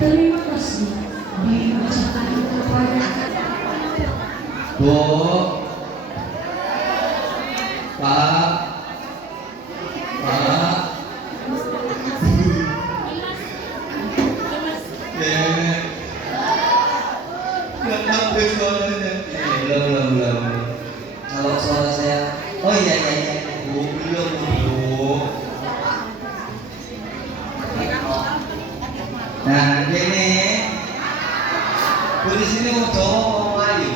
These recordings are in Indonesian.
Terima kasih diucapkan kepada Bu, Pak, Pak, Nek, kenapa suaranya? Belum. Kalau suara saya, oh iya, Bu, belum, Bu. Nah, gini, Bu di sini mau Jawa mau Melayu.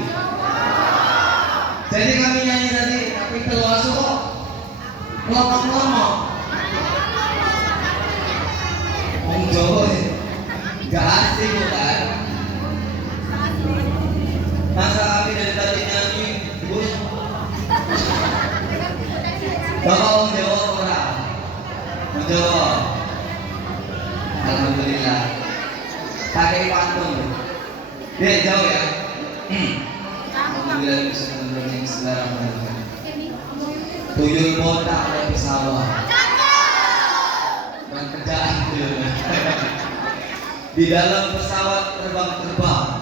Jadi kami nyanyi tadi, tapi terlalu kok ngomong-ngomong. Om Jawa nggak asing bukan? Masa kami dari tadi nyanyi, Bu? Bapak Om Jawa orang, Om Jawa. Alhamdulillah. Pakai pantun. Dia jauh ya. Alhamdulillah bisa mendengar sekarang mendengar. Tuyul botak ada pesawat. Dan kerjaan tuyul. Di dalam pesawat terbang.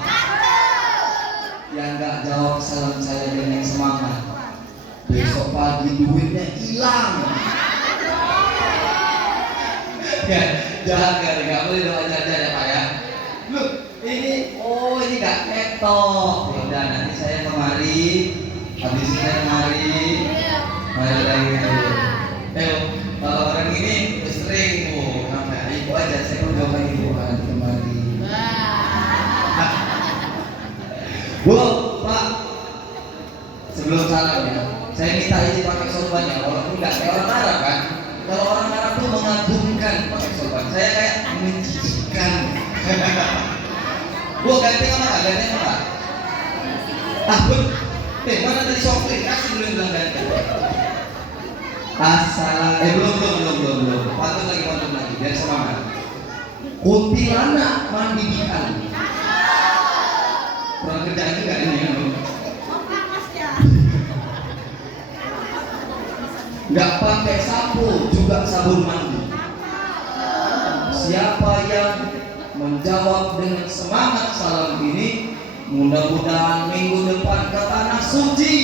Yang nggak jawab salam saya dengan semangat. Besok pagi duitnya hilang. Ya, jangan nggak boleh doa aja ya Pak ya. Loh, ini nggak ketok. Ya udah nanti saya kemari, habis ini saya kemari lagi. Kalau orang ini sering Bu, sampai ibu aja saya pun coba ibu nanti kemari. Bu, Pak, sebelum salam ya, saya minta izin pakai sorbannya, walaupun nggak kayak orang Arab kan. Kalau orang Arab tuh mengagumkan pakai sorban, saya kayak menjijikan. Bu, ganti apa? Bu, mana tadi sopir? Kasih belum bilang ganti. Belum. Pantun lagi, biar semangat. Kuntilanak mandi di kali. Kurang kerjaan juga ini ya. Nggak pakai sapu juga sabun mandi. Siapa yang menjawab dengan semangat salam ini, mudah-mudahan minggu depan ke tanah suci.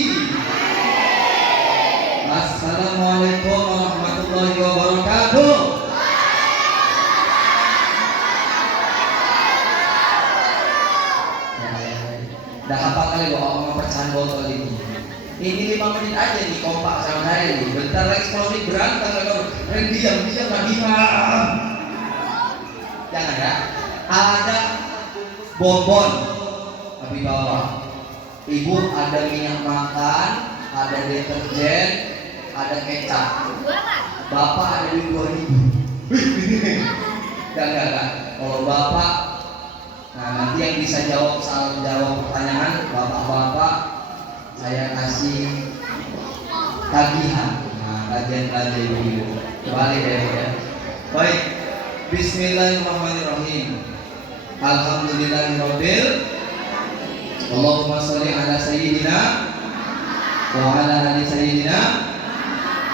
Assalamualaikum warahmatullahi wabarakatuh. Dah apa kali bawa pecahan botol ini? Ini 5 menit aja nih kompak sama saya nih. Bentar lagi 10 menit berantem kalau diam nggak diam. Jangan ya. Ada bonbon tapi bawa. Ibu ada minyak makan, ada deterjen, ada kecap. Bapak ada duit 2.000. Enggak. Kalau bapak, nah nanti yang bisa jawab pertanyaan bapak-bapak, saya kasih tagihan. Nah, tagihan ibu. Balik ya. Baik. Bismillahirrahmanirrahim. Alhamdulillahirabbil. Allahumma sholli ala sayyidina wa ala ali sayyidina.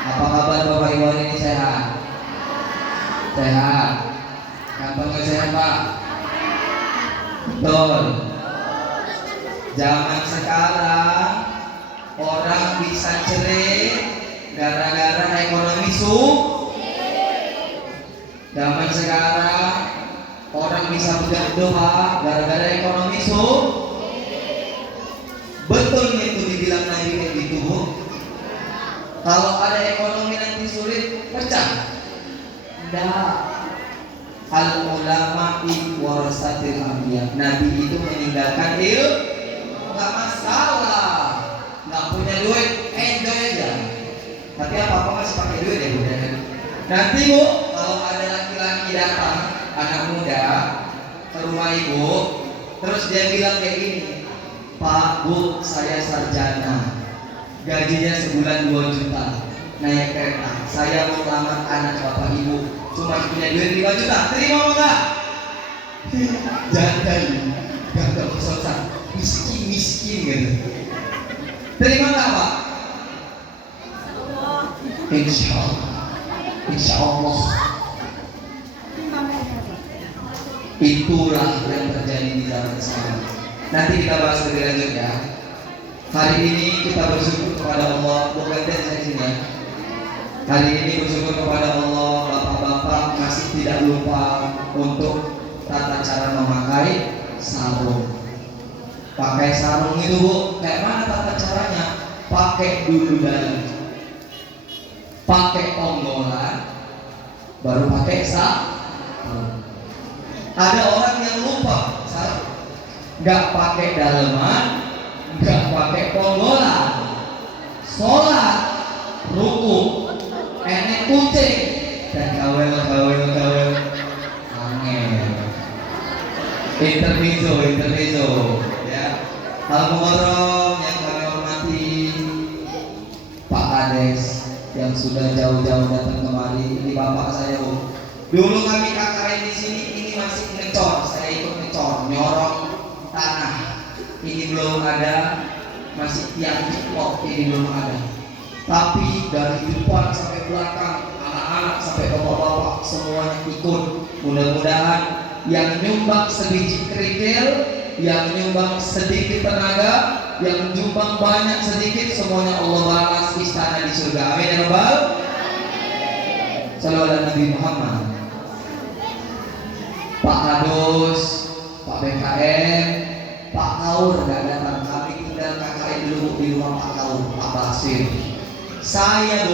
Apa kabar Bapak Ibu hari ini, sehat? Sehat. Gampang sehat Pak? Betul. Zaman sekarang orang bisa cerai gara-gara ekonomi Zaman sekarang orang bisa berdoa gara-gara ekonomi Betul itu dibilang Nabi kayak gitu Bu. Kalau ada ekonomi nanti sulit, pecah. Enggak. Al ulama warasatil anbiya. Nabi itu meninggalkan ilmu, enggak masalah. Enggak punya duit, enjoy aja. Tapi apa-apa masih pakai duit ya Bu. Nanti Bu, kalau ada laki-laki datang, anak muda ke rumah ibu, terus dia bilang kayak gini, Pak, Bu, saya sarjana, gajinya sebulan 2 juta, naik kereta, saya mau lamar anak bapak ibu, cuma punya duit 5 juta, terima enggak? Jangan, gak bersosak, miskin gitu. Terima enggak Pak? Insya Allah. Itulah yang terjadi di zaman sekarang. Nanti kita bahas lebih lanjut ya. Hari ini kita bersyukur kepada Allah. Bukan saya sini ya. Hari ini bersyukur kepada Allah, bapak-bapak masih tidak lupa untuk tata cara memakai sarung. Pakai sarung itu bu, kayak mana tata caranya? Pakai dulu dalam, pakai onggolan, baru pakai sarung. Ada orang yang lupa sarung, nggak pakai daleman, nggak pakai onggolan, sholat, ruku, enek kucing, dan gawel, angin. Intermezzo. Al-Muharram yang kami hormati, Pak Kades yang sudah jauh-jauh datang kemari. Ini bapak saya bu. Dulu kami KKN di sini, ini masih ngecor, saya ikut ngecor, nyorong tanah. Ini belum ada, masih tiang ceplok, ini belum ada. Tapi dari depan sampai belakang, anak-anak sampai bapak-bapak semuanya ikut. Mudah-mudahan yang nyumbang sebiji kerikil, yang nyumbang sedikit tenaga, yang nyumbang banyak sedikit, semuanya Allah balas istana di surga. Amin ya rabbal. Sallallahu alaihi Nabi Muhammad. Pak Kadus, Pak BKM, Pak Kaur nggak datang. Kami tinggal KKN dulu di rumah Pak Kaur, Pak Basir. Saya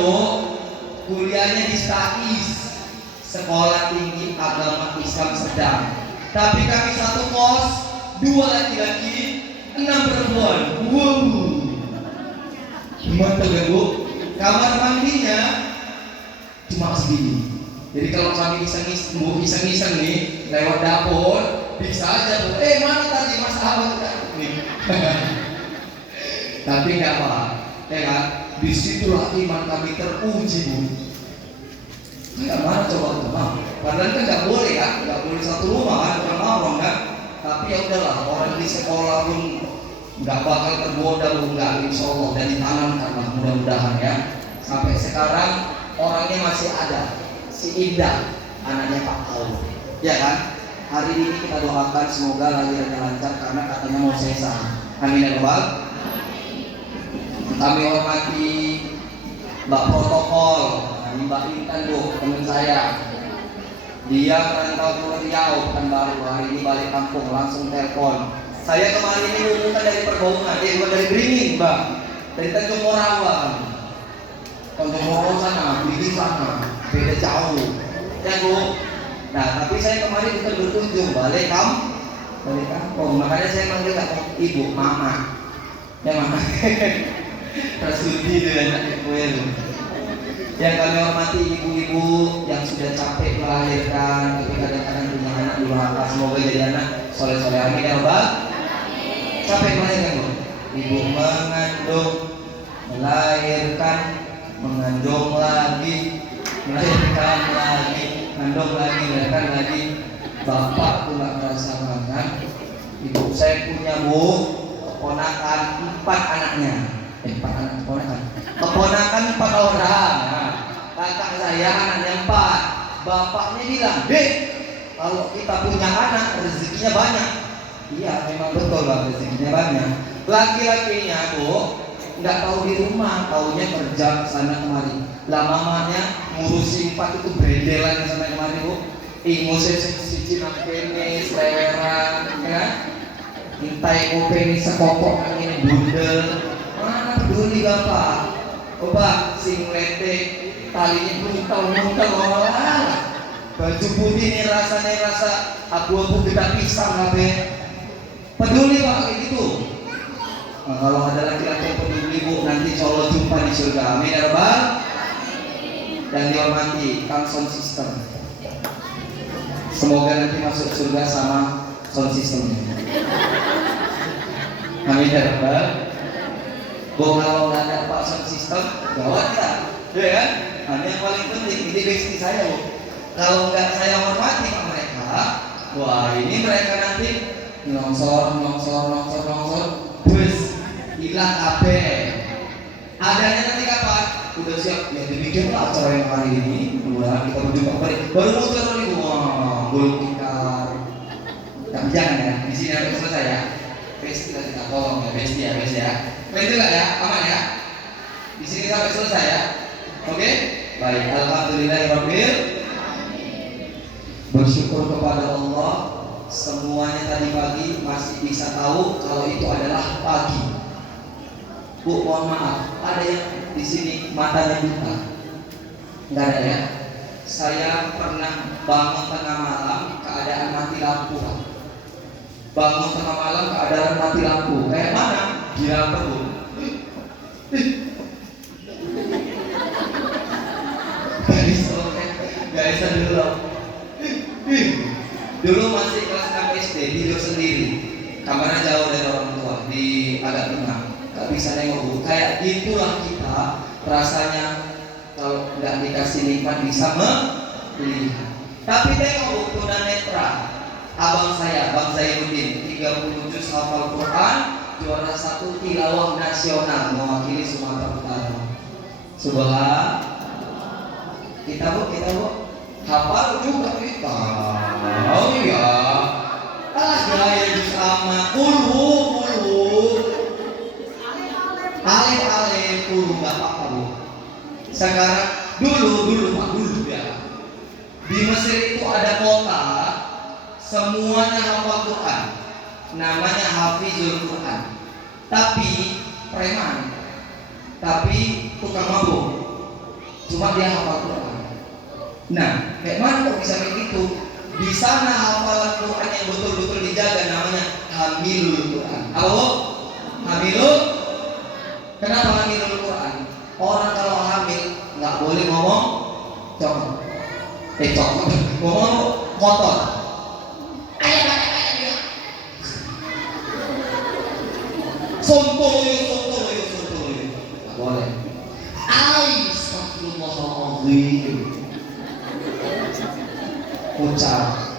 kuliahnya di STAIS, Sekolah Tinggi Agama Islam Sedang. Tapi kami satu kos, 2 laki-laki, 6 perempuan. Wow. Mantap ya bu. Kamar mandinya cuma segini. Jadi kalau kami iseng-iseng nih lewat dapur, bisa aja bu. Mana tadi Mas Ahmad nih? Tapi nggak apa, ya kan? Disitulah iman kami teruji bu. Kayak mana coba? Padahal kan nggak boleh kan, nggak boleh satu rumah kan, orang awam kan. Tapi ya udahlah, orang di sekolah pun nggak bakal tergoda bu, nggak, insya Allah, dan ditanamkan lah mudah-mudahan ya. Sampai sekarang orangnya masih ada, si Indah, anaknya Pak Paul, ya kan? Hari ini kita doakan semoga lahirnya lancar karena katanya mau sesar. Amin ya rabbal. Kami hormati Mbak Protokol, Mbak Intan bu, teman saya. Dia merantau ke Riau, Pekanbaru, hari ini balik kampung, langsung telepon. Saya kemarin ini bukan dari Perbaungan, bukan dari Beringin, Mbak, dari Tanjung Morawa. Tanjung Morawa sana, Beringin sana, beda jauh, ya bu. Nah, tapi saya kemarin bukan berkunjung, balik kampung. Makanya saya manggil ibu, mama, ya mama. Rasudi dengan kue. Yang kami hormati ibu-ibu yang sudah capek melahirkan, tapi kadang-kadang punya anak durhaka, semoga jadi anak soleh-soleh. Amin ya rabbal. Capek melahirkan bu. Ibu mengandung, melahirkan, mengandung lagi, melahirkan lagi, mengandung lagi, melahirkan lagi. Bapak tuh nggak merasa makan. Ibu saya punya bu, keponakan 4 anaknya. 4 anak keponakan 4 orang. Nah, kakak saya anaknya 4. Bapaknya bilang, Dek, kalau kita punya anak rezekinya banyak. Iya memang betul lah, rezekinya banyak. Laki-lakinya bu nggak tahu di rumah, taunya kerja sana kemari. Lah mamanya ngurusin 4 itu berendelan sana kemari bu. Ingusir siji nang kene seleweran, ya. Intai kopi ini sekokok nang ini bundel. Mana peduli bapak? Coba sing lete talinya muntel malah. Baju putih ini rasanya rasa abu-abu kita pisang kabeh. Peduli pak kayak gitu. Nah, kalau ada laki-laki yang peduli bu, nanti insya Allah jumpa di surga. Amin ya rabbal. Dan dihormati Kang Sound System. Semoga nanti masuk surga sama sound systemnya. Amin ya rabbal. Bu, kalau nggak ada Pak Sound System, gawat ya kan? Nah, yang paling penting ini besti saya bu. Kalau nggak saya hormati mereka, wah ini mereka nanti longsor, bus hilang kabeh. Adanya nanti kapan? Udah siap, ya dibikin lah acara yang hari ini. Mudah kita berjumpa kembali. Baru muncul nih, wah, gulung tikar, tolong ya, besti ya, besti ya. Kalian juga ya, aman ya. Di sini sampai selesai ya. Oke? Baik, alhamdulillahirabbil. Bersyukur kepada Allah, semuanya tadi pagi masih bisa tahu kalau itu adalah pagi. Bu, mohon maaf, ada yang di sini matanya buta? Enggak ada ya? Saya pernah bangun tengah malam keadaan mati lampu. Bangun tengah malam keadaan mati lampu. Kayak mana? Gila Bu. Gak bisa dulu. Dulu masih kelas 6 SD, tidur sendiri. Kamarnya jauh dari orang tua, di agak tengah. Gak bisa nengok Bu. Kayak gitulah kita rasanya kalau nggak dikasih nikmat bisa melihat. Tapi tengok Bu, tunanetra. Abang saya, Bang Zainuddin, 30 juz hafal Quran, juara 1 tilawah nasional mewakili Sumatera Utara. Subhan. Kita Bu, hafal juga kita. Oh iya. Gaya juz sama ulu. Alif ulu nggak apa-apa Bu. Sekarang dulu ya. Di Mesir itu ada kota, semuanya hafal Quran, namanya Hafizul Quran. Tapi preman, tapi tukang mabuk, cuma dia hafal Quran. Nah, kayak mana kok bisa kayak gitu? Di sana hafalan Quran yang betul-betul dijaga namanya Hamilul Quran. Apa? Hamilul. Kenapa Hamilul Quran? Orang kalau hamil nggak boleh ngomong cokot. Ngomong kotor. Sontoy. Nggak boleh. Astagfirullahaladzim. Ucap.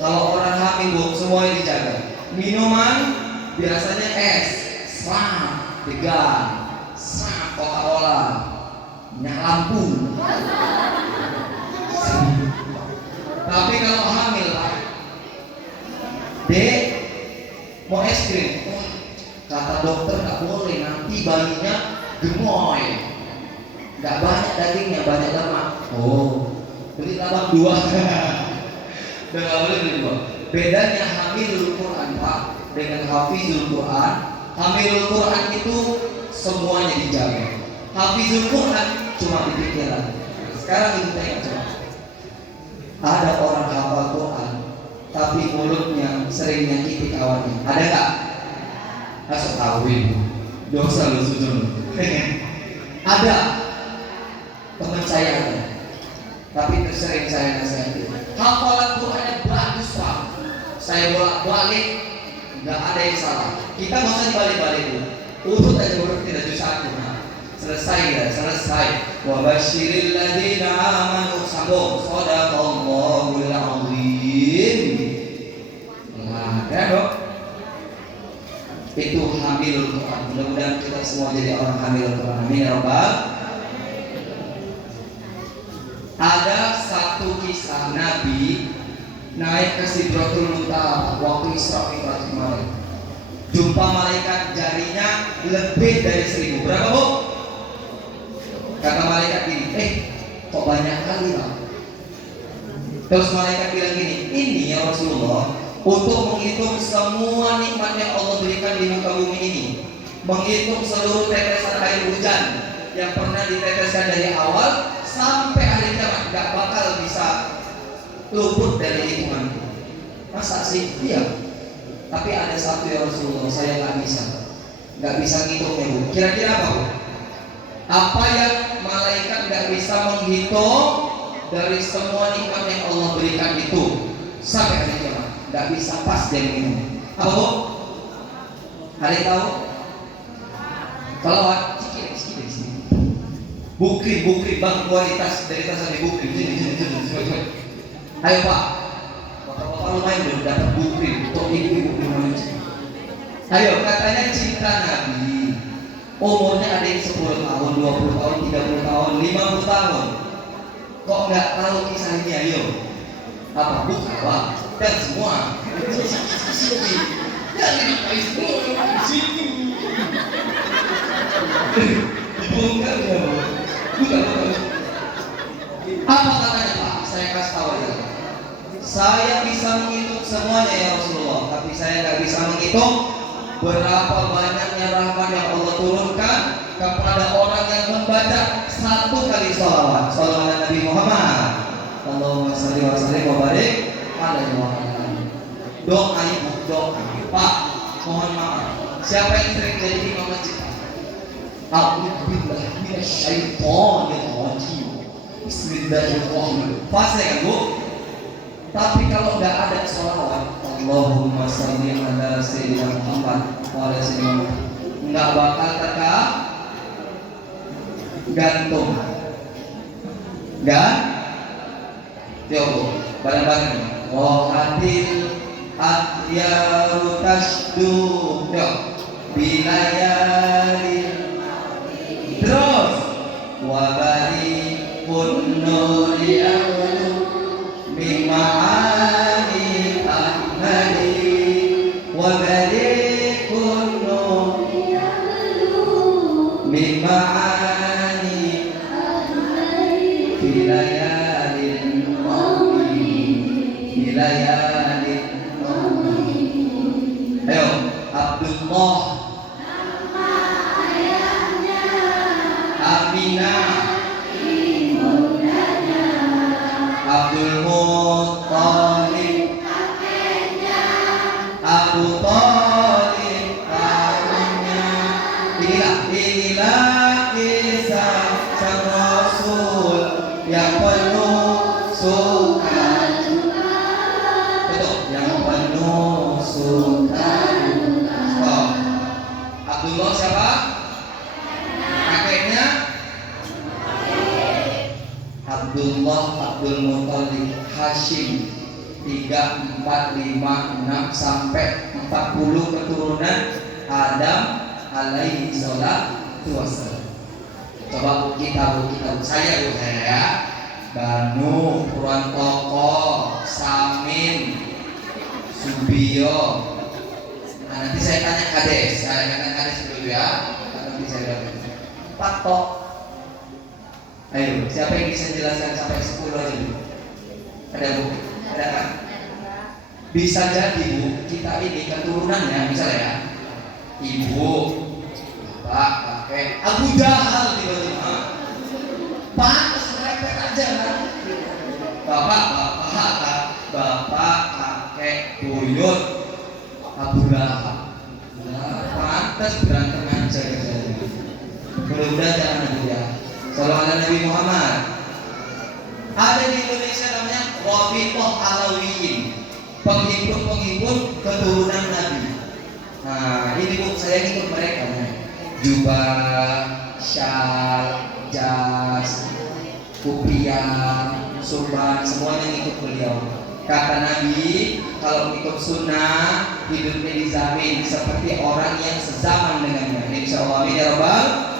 Kalau orang hamil Bu, semuanya dijaga. Minuman biasanya es, serat, degan, Coca-Cola, minyak lampu. Tapi kalau hamil, Dek, mau es krim? Kata dokter nggak boleh, nanti bayinya gemoy. Nggak banyak dagingnya, banyak lemak. Oh, beli tambah 2. Udah nggak boleh beli 2. Bedanya Hamilul Quran Pak dengan Hafizul Quran. Hamilul Quran itu semuanya dijaga. Hafizul Quran cuma di pikiran. Sekarang ibu tanya coba. Ada orang hafal Quran, tapi mulutnya sering nyakiti kawannya. Ada nggak? Asal tahu ibu. Dosa lu sujud. Ada. Teman saya ada. Tapi sering saya nasihati. Hafalan Qurannya bagus Pak. Saya bolak-balik, nggak ada yang salah. Kita nggak usah dibalik-balik Bu. Urut aja urut tidak juz 1. Selesai. Wa basyiril ladzina amanu sambung shadaqallahul azim. Nah, kan Dok? Itu Hamilul Quran. Mudah-mudahan kita semua jadi orang Hamilul Quran. Amin ya rabbal. Ada satu kisah Nabi naik ke Sidratul Muntaha waktu Isra Mi'raj kemarin. Jumpa malaikat jarinya lebih dari 1000. Berapa Bu? Kata malaikat gini, kok banyak kali Pak? Terus malaikat bilang gini, ini ya Rasulullah, untuk menghitung semua nikmat yang Allah berikan di muka bumi ini, menghitung seluruh tetesan air hujan yang pernah diteteskan dari awal sampai hari kiamat, gak bakal bisa luput dari hitungan. Masa sih? Iya. Tapi ada satu ya Rasulullah, saya nggak bisa ngitungnya Bu. Kira-kira apa Bu? Apa yang malaikat nggak bisa menghitung dari semua nikmat yang Allah berikan itu sampai hari kiamat, nggak bisa pas dia menghitung. Apa Bu? Ada yang tahu? Kalau sini. Bukri bang, kualitas dari tas sampai bukri. Sini. Ayo Pak. Bapak-bapak lumayan belum dapat bukri untuk ibu-ibu lumayan. Ayo, katanya cinta Nabi umurnya ada yang 10 tahun, 20 tahun, 30 tahun, 50 tahun. Kok nggak tahu kisahnya? Ayo. Apa? Buka Pak. Dan semua. Dari Facebook, di sini. Dibongkar ya, bukan. Apa katanya Pak? Saya kasih tahu aja. Saya bisa menghitung semuanya ya Rasulullah, tapi saya nggak bisa menghitung berapa banyaknya rahmat yang Allah turunkan kepada orang yang membaca satu kali sholawat. Sholawat Nabi Muhammad. Allahumma sholli wa sallim wa barik alaihi wa sallam. Doa ibu, doa. Pak, mohon maaf. Siapa yang sering jadi imam masjid? A'udzubillahi minasyaitonir rajim. Bismillahirrahmanirrahim. Fase kan Bu? Tapi kalau nggak ada sholawat, Allahumma sholli ala sayyidina Muhammad wa ala sayyidina Muhammad, nggak bakal gantung. Kan? Coba bareng-bareng. Rohatil adyaru tasdu. Bilayali. Terus wabari punuri awlu mima'ani ahmadi wabari punuri mima'ani bilayalin bilayalin. Ayo Abdullah, Aminah, Abdul Muttalib, Abu Thalib, inilah kisah sang Rasul yang penuh suka. Betul, yang penuh suka. Stop. Abdullah siapa? Kakeknya Abdullah, Abdul Muttalib, Hashim, 3, 4, 5, 6 sampai 40 keturunan Adam alaihi salatu wassalam. Coba kita saya ya. Banu, Purwantoko, Samin, Subiyo. Nah, nanti saya tanya Kades, dulu ya. Nanti saya bilang Pak Tok. Ayo, siapa yang bisa jelaskan sampai 10 aja dulu? Ada Bu? Ada kan? Bisa jadi Bu, kita ini keturunannya misalnya ya, ibu, bapak, kakek, Abu Jahal tiba-tiba. Pantas merepet aja kan? Bapak, kakek, buyut, Abu Lahab. Nah, pantas berantem aja gitu. Mudah-mudahan jangan ada ya. Sallallahu alaihi Nabi Muhammad. Ada di Indonesia namanya Wafitoh Alawiyin, penghimpun keturunan Nabi. Nah, ini Bu, saya ikut mereka ya. Jubah, syal, jas, kupiah, surban, semuanya ikut beliau. Kata Nabi, kalau ikut sunnah, hidupnya dijamin seperti orang yang sezaman dengannya. Insyaallah, amin ya rabbal.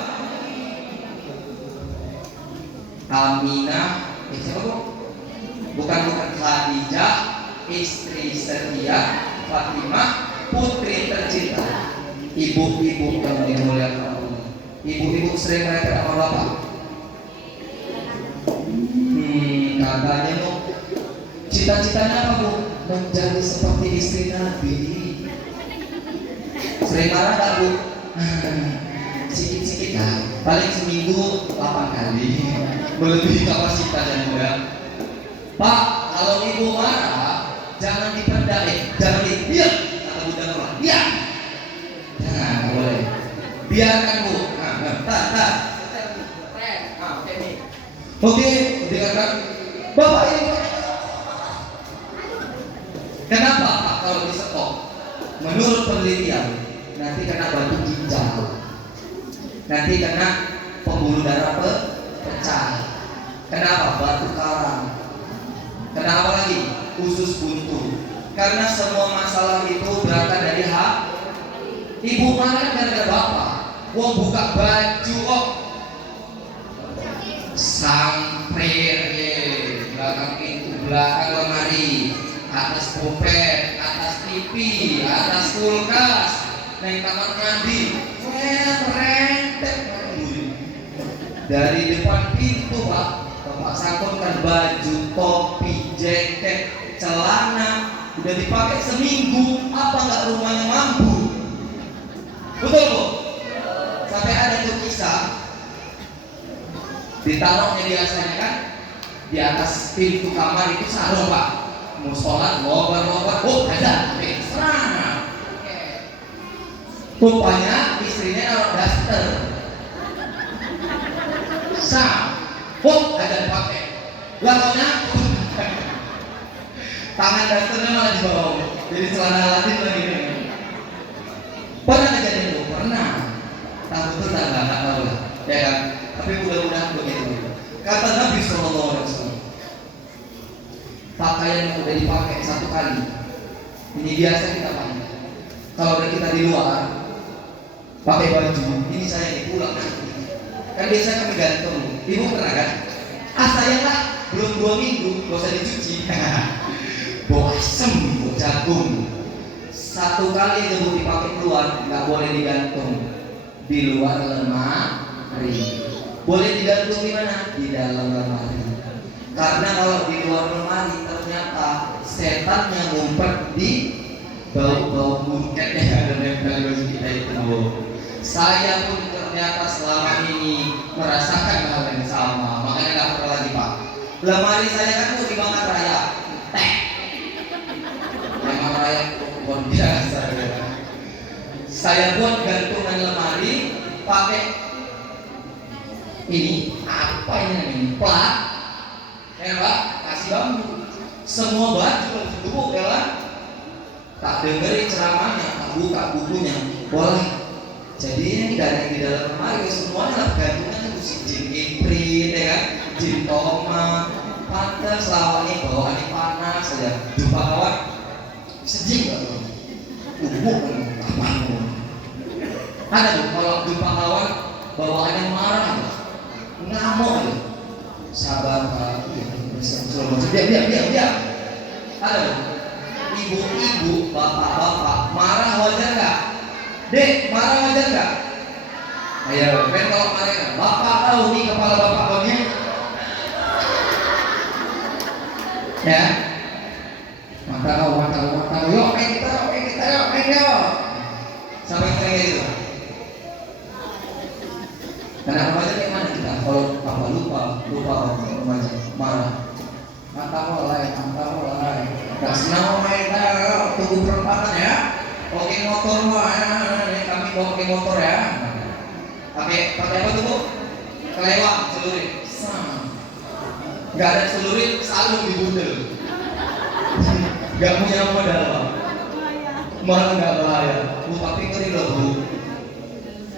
Aminah, siapa Bu? Bukan Khadijah, istri setia, Fatimah, putri tercinta. Ibu-ibu yang dimuliakan Allah. Ibu-ibu sering mereka sama bapak. Katanya Bu, cita-citanya apa Bu? Menjadi seperti istri Nabi. Sering marah tak Bu? Sikit-sikit lah, paling seminggu 8 kali, melebihi kapasitas juga. Pak, kalau ibu marah, jangan dipendam, jangan diam, kata Bunda Nora, diam. Jangan, boleh. Biarkan Bu. Oke, dengarkan. Bapak ini, kenapa Pak kalau di stop? Menurut penelitian, nanti kena batu ginjal. Nanti kena pembuluh darah pecah. Kenapa? Batu karang. Kenapa lagi? Usus buntu. Karena semua masalah itu berangkat dari hak. Ibu marah gara-gara bapak. Wong buka baju kok sampir, belakang pintu, belakang lemari, atas popet, atas TV, atas kulkas, naik kamar mandi, rentet. Dari depan pintu Pak, Bapak sangkutkan baju, topi, jaket, celana, udah dipakai seminggu, apa nggak rumahnya mampu? Betul Bu? Sampai ada tuh kisah, ditaruhnya biasanya kan di atas pintu kamar itu sarung Pak. Mau sholat, ngobar-ngobar, oh ada, serana. Rupanya istrinya naruh daster. Oh ada dipakai. Lawannya tangan dasternya malah di bawah. Jadi celana Aladin lagi. Pernah kejadian itu? Pernah. Tak betul tak nggak tahu lah. Ya kan? Tapi mudah-mudahan begitu. Kata Nabi Sallallahu Alaihi Wasallam, pakaian yang udah dipakai satu kali, ini biasa kita pakai. Kalau udah kita di luar, pakai baju, ini saya dipulang nanti. Kan biasa kami gantung. Ibu pernah kan? Sayanglah belum 2 minggu, gak usah dicuci. Bau asem, bau jagung. Satu kali itu dipakai keluar, nggak boleh digantung di luar lemari. Boleh digantung di mana? Di dalam lemari. Karena kalau di luar lemari ternyata setan yang ngumpet di bau-bau bungket yang ada nempel di baju kita itu. Saya pun ternyata selama ini merasakan hal yang sama. Makanya nggak perlu lagi Pak. Lemari saya kan tuh di Bangka Raya. Memang raya luar biasa. Saya buat gantungan lemari pakai ini apa ini namanya? Plat. Ya Pak, kasih bambu. Semua baju tubuh ya kan? Tak dengerin ceramahnya, tak buka bukunya. Boleh. Jadi ini tidak ada di dalam lemari, semuanya lah gantungan itu si jin imprit, ya kan? Jin tomat, pantas lawannya bawaannya panas saja. Jumpa kawan, sedih nggak tuh? Apa? Ada tuh kalau jumpa kawan bawaannya marah, ngamuk ya. Sabar Pak, diam. Ada tuh ibu-ibu, bapak-bapak marah wajar nggak? Dek, marah wajar nggak? Ayo, kan kalau marah, bapak tahu nih kepala bapak baunya. Ya, mata kau, yuk, kita, yuk. Sampai kayak gitu. Karena remaja kayak mana kita? Kalau apa lupa remaja marah. Mata mulai. Gak senang kita, tunggu perempatan ya. Oke motor kami bawa ke motor ya. Pakai apa tuh Bu? Kelewang, celurit. Gak ada celurit, salung di bundel. Gak punya modal Pak. Malah gak bahaya. Bu tapi ngeri loh Bu.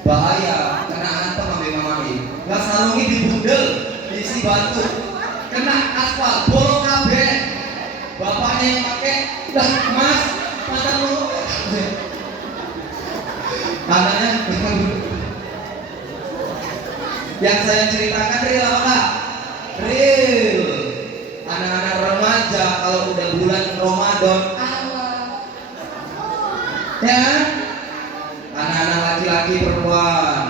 Bahaya, kena hantam sampai mamami. Gak salungi di bundel, diisi batu. Kena aspal, bolong kabeh. Bapaknya yang pakai, dah Mas, pasang dulu. Anaknya yang saya ceritakan real apa enggak? Real. Anak-anak remaja kalau udah bulan Ramadan ya, anak-anak laki-laki perempuan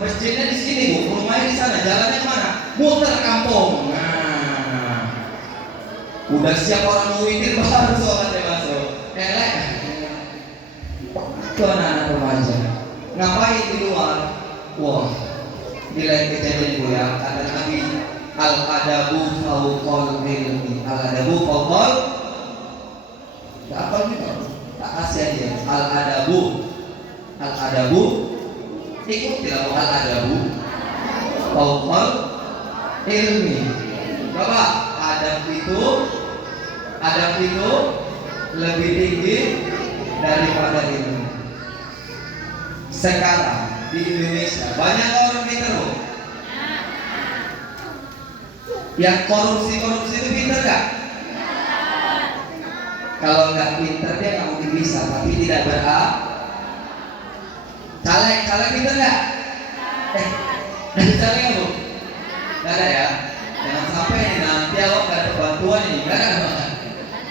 masjidnya di sini Bu, rumahnya di sana, jalannya kemana? Muter kampung. Nah, udah siap orang mau witir baru sholatnya masuk. Elek itu anak-anak remaja ngapain di luar? Wah, nilai kejadian gue ya. Kata Nabi, al-adabu fauqal ilmi. Al-adabu fauqal, gak apa gitu, tak kasih aja. Al-adabu ikut tidak mau al-adabu fauqal ilmi. Bapak, adab itu lebih tinggi daripada ilmu. Sekarang di Indonesia banyak orang pintar Bu. Yang korupsi itu pintar gak? Kalau nggak pintar dia nggak mungkin bisa, tapi tidak caleg pintar nggak? Ada caleg nggak Bu? Nggak ada ya. Jangan sampai nanti awak nggak ada bantuan ini, nggak ada.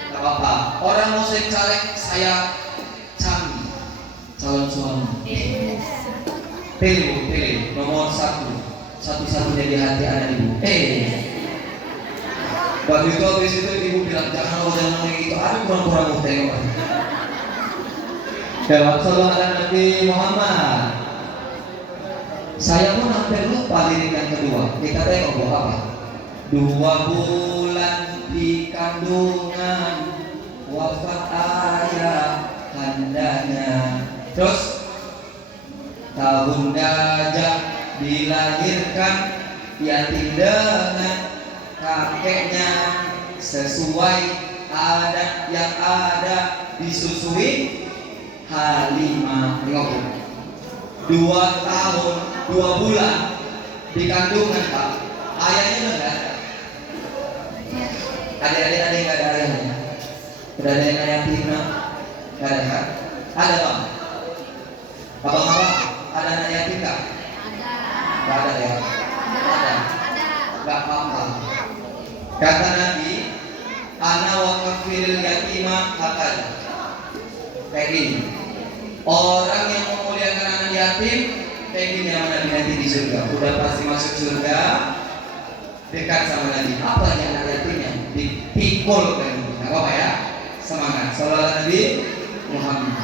Nggak apa-apa. Orang muslim caleg saya calon suami. Pilih nomor satu-satunya di hati anak ibu. Waktu itu habis itu ibu bilang jangan ngomong itu, aduh kurang tengok. Sallallahu ala Nabi Muhammad. Saya pun hampir lupa lirik yang kedua. Kita tengok apa? 2 bulan di kandungan, wafat ayah handanya. Terus tahun gajah dilahirkan, yatim dengan kakeknya, sesuai adat yang ada disusui Halimah. Tengok, 2 tahun 2 bulan di kandungan Pak. Ayahnya udah nggak ada. Adik-adik ada yang nggak ada ayahnya? Udah ada yang yatim? Nggak ada kan? Ada Bang? Abang-abang ada anak yatim nggak? Nggak ada ya? Ada. Nggak apa-apa. Kata Nabi, ana wa kafiril yatima hakada. Kayak gini. Orang yang memuliakan anak yatim kayak gini sama Nabi nanti di surga. Udah pasti masuk surga, dekat sama Nabi. Apa yang anak yatimnya? Dipikul kayak gini. Nggak apa-apa ya? Semangat. Sallallahu Nabi Muhammad.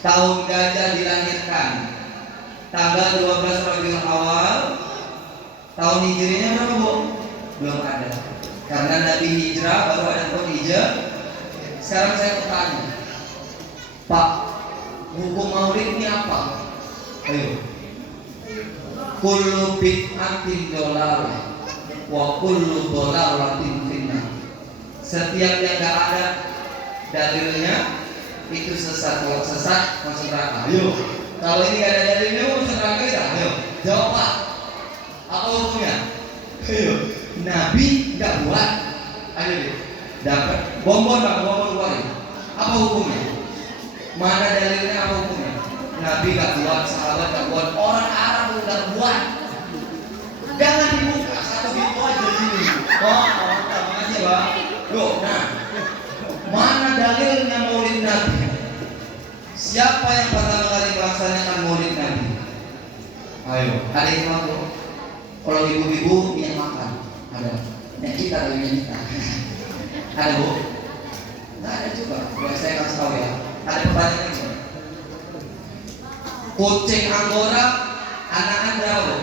Tahun gajah dilahirkan, tanggal 12 Rabiul Awal. Tahun hijriahnya berapa Bu? Belum ada. Karena Nabi hijrah baru ada tahun hijrah. Sekarang saya bertanya, Pak, hukum maulid ini apa? Ayo. Kullu bid'atin dolalah wa kullu dolalatin finnar. Setiap yang gak ada dalilnya itu sesat. Kalau sesat masuk neraka. Ayo. Kalau ini gak ada dalilnya masuk neraka ya? Ayo. Jawab Pak. Apa hukumnya? Ayo. Nabi nggak buat. Ayo deh. Dapat bonbon Pak, bonbon keluarin. Apa hukumnya? Mana dalilnya, apa hukumnya? Nabi nggak buat, sahabat nggak buat, orang Arab pun nggak buat. Jangan dibuka, satu pintu aja dulu. Oh, terima kasih Pak. Loh, nah, mana dalilnya maulid Nabi? Siapa yang pertama kali melaksanakan maulid Nabi? Ayo, ada yang mau? Kalau ibu-ibu minyak makan, ada. Yang kita ada minyak kita. Ada Bu? Nggak ada juga. Ya, saya kasih tahu ya. Ada pertanyaan lagi. Kucing Anggora anakan berapa Bu?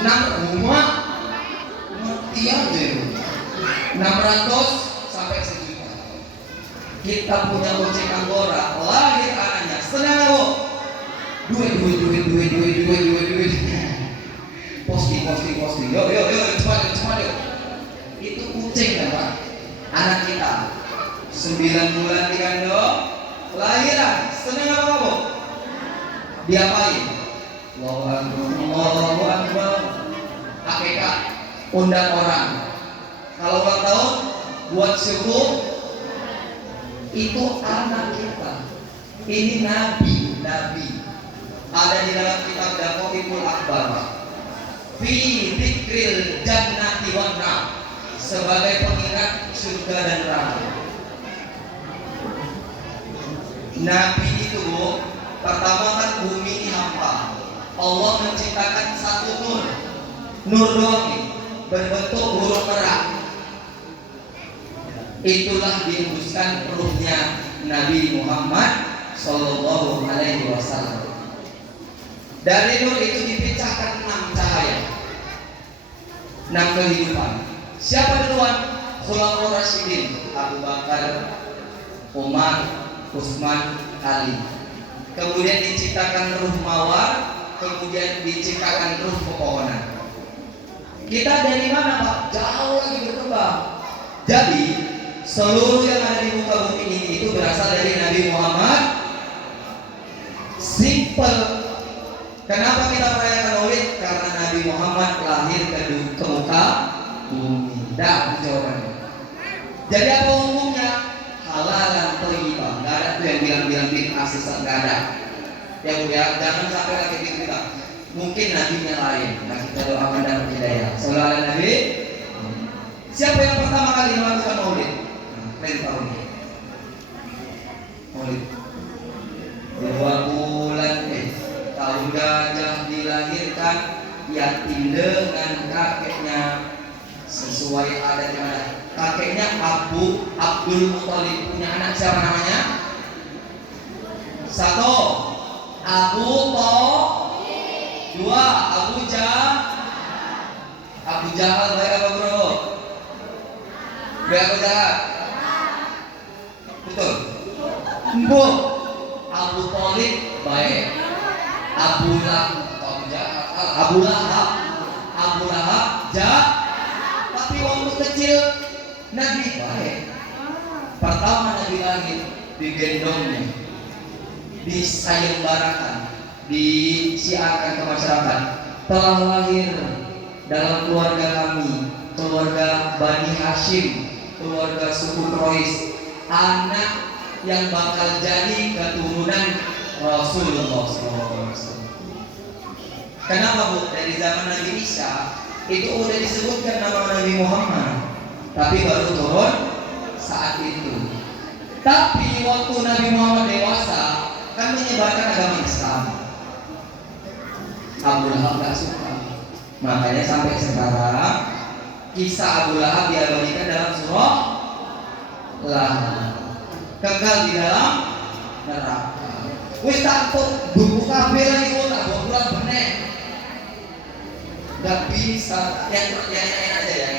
6 rumah. Mati aja. 600 sampai 1 juta. Kita punya kucing Anggora, lahir anaknya setengah Bu. Duit. Posting. Yuk, cepat yuk. Itu kucing kan Pak? Anak kita 9 bulan dikandung, lahiran setengah apa Bu? Diapain? Allahu Akbar. Akikah, undang orang. Kalau ulang tahun buat syukur, itu anak kita. Ini nabi. Ada di dalam kitab Dafaul Akbar. Fi dzikril jannati wan nar, sebagai pengingat surga dan neraka. Nabi itu Bu, pertama kan bumi ini hampa. Allah menciptakan satu nur doang nih, berbentuk burung merak. Itulah dihembuskan ruhnya Nabi Muhammad Sallallahu Alaihi Wasallam. Dari nur itu dipecahkan 6 cahaya, 6 kehidupan. Siapa duluan? Khulafaur Rasyidin, Abu Bakar, Umar, Utsman, Ali. Kemudian diciptakan ruh mawar, kemudian diciptakan ruh pepohonan. Kita dari mana Pak? Jauh lagi berkembang. Jadi seluruh yang ada di muka bumi ini itu berasal dari Nabi Muhammad. Simple. Kenapa kita merayakan Maulid? Karena Nabi Muhammad lahir ke muka bumi. Dah jawabannya. Jadi apa umumnya? Halalan thayyibah. Enggak ada tuh yang bilang-bilang bid'ah sesat, enggak ada. Ya Bu ya, jangan sampai lagi kita. Mungkin nabinya lain. Nah, kita doakan dapat hidayah. Sallallahu alaihi Nabi. Siapa yang pertama kali melakukan Maulid? Kalian tahu nih. Maulid. 2 bulan tahun gajah yatim dengan kakeknya sesuai adat yang ada. Kakeknya Abu Abdul Muthalib, punya anak siapa namanya? Satu, Abu Thalib. Dua, Abu Jahal. Baik apa bro? Baik apa jahat? Betul. Bu, Abu Thalib baik. Abu Lahab jahat. Tapi waktu kecil Nabi baik. Pertama Nabi lahir digendongnya, disayembarakan, disiarkan ke masyarakat. Telah lahir dalam keluarga kami, keluarga Bani Hashim, keluarga suku Quraisy, anak yang bakal jadi keturunan Rasulullah SAW. Kenapa Bu? Dari zaman Nabi Isa itu udah disebutkan nama Nabi Muhammad, tapi baru turun saat itu. Tapi waktu Nabi Muhammad dewasa kan menyebarkan agama Islam, Abu Lahab gak suka. Makanya sampai sekarang kisah Abu Lahab diabadikan dalam surah Lahab, kekal di dalam neraka. Wis takut buku kafir lagi kok tak buat bener. Gak bisa yang aja ya,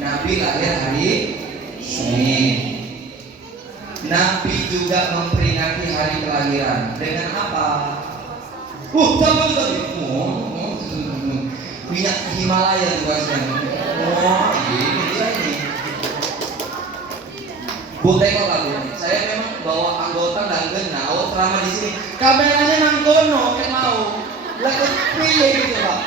Nabi lahir hari Senin. Nabi juga memperingati hari kelahiran dengan apa? Minyak Himalaya juga sekarang. Ini dia ini. Bu tengok lagu ini. Saya memang bawa anggota dan genau selama di sini. Kameranya nanggono kan mau. Lagu pilih gitu Pak.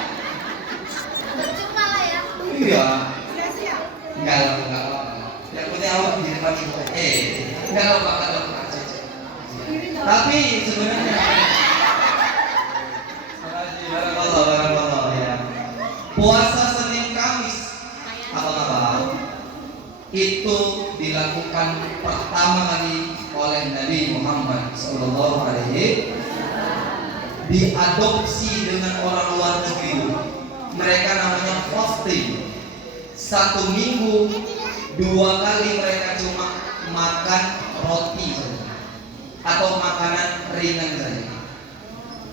Cuma lah ya. Iya. Sia-sia. Enggak apa-apa. Yang penting awak di depan ibu. Enggak apa-apa. Tapi sebenarnya Barakallah ya. Puasa Senin Kamis apa itu dilakukan pertama kali oleh Nabi Muhammad Sallallahu Alaihi, diadopsi dengan orang luar negeri. Mereka namanya fasting. 1 minggu 2 kali mereka cuma makan roti saja, atau makanan ringan saja.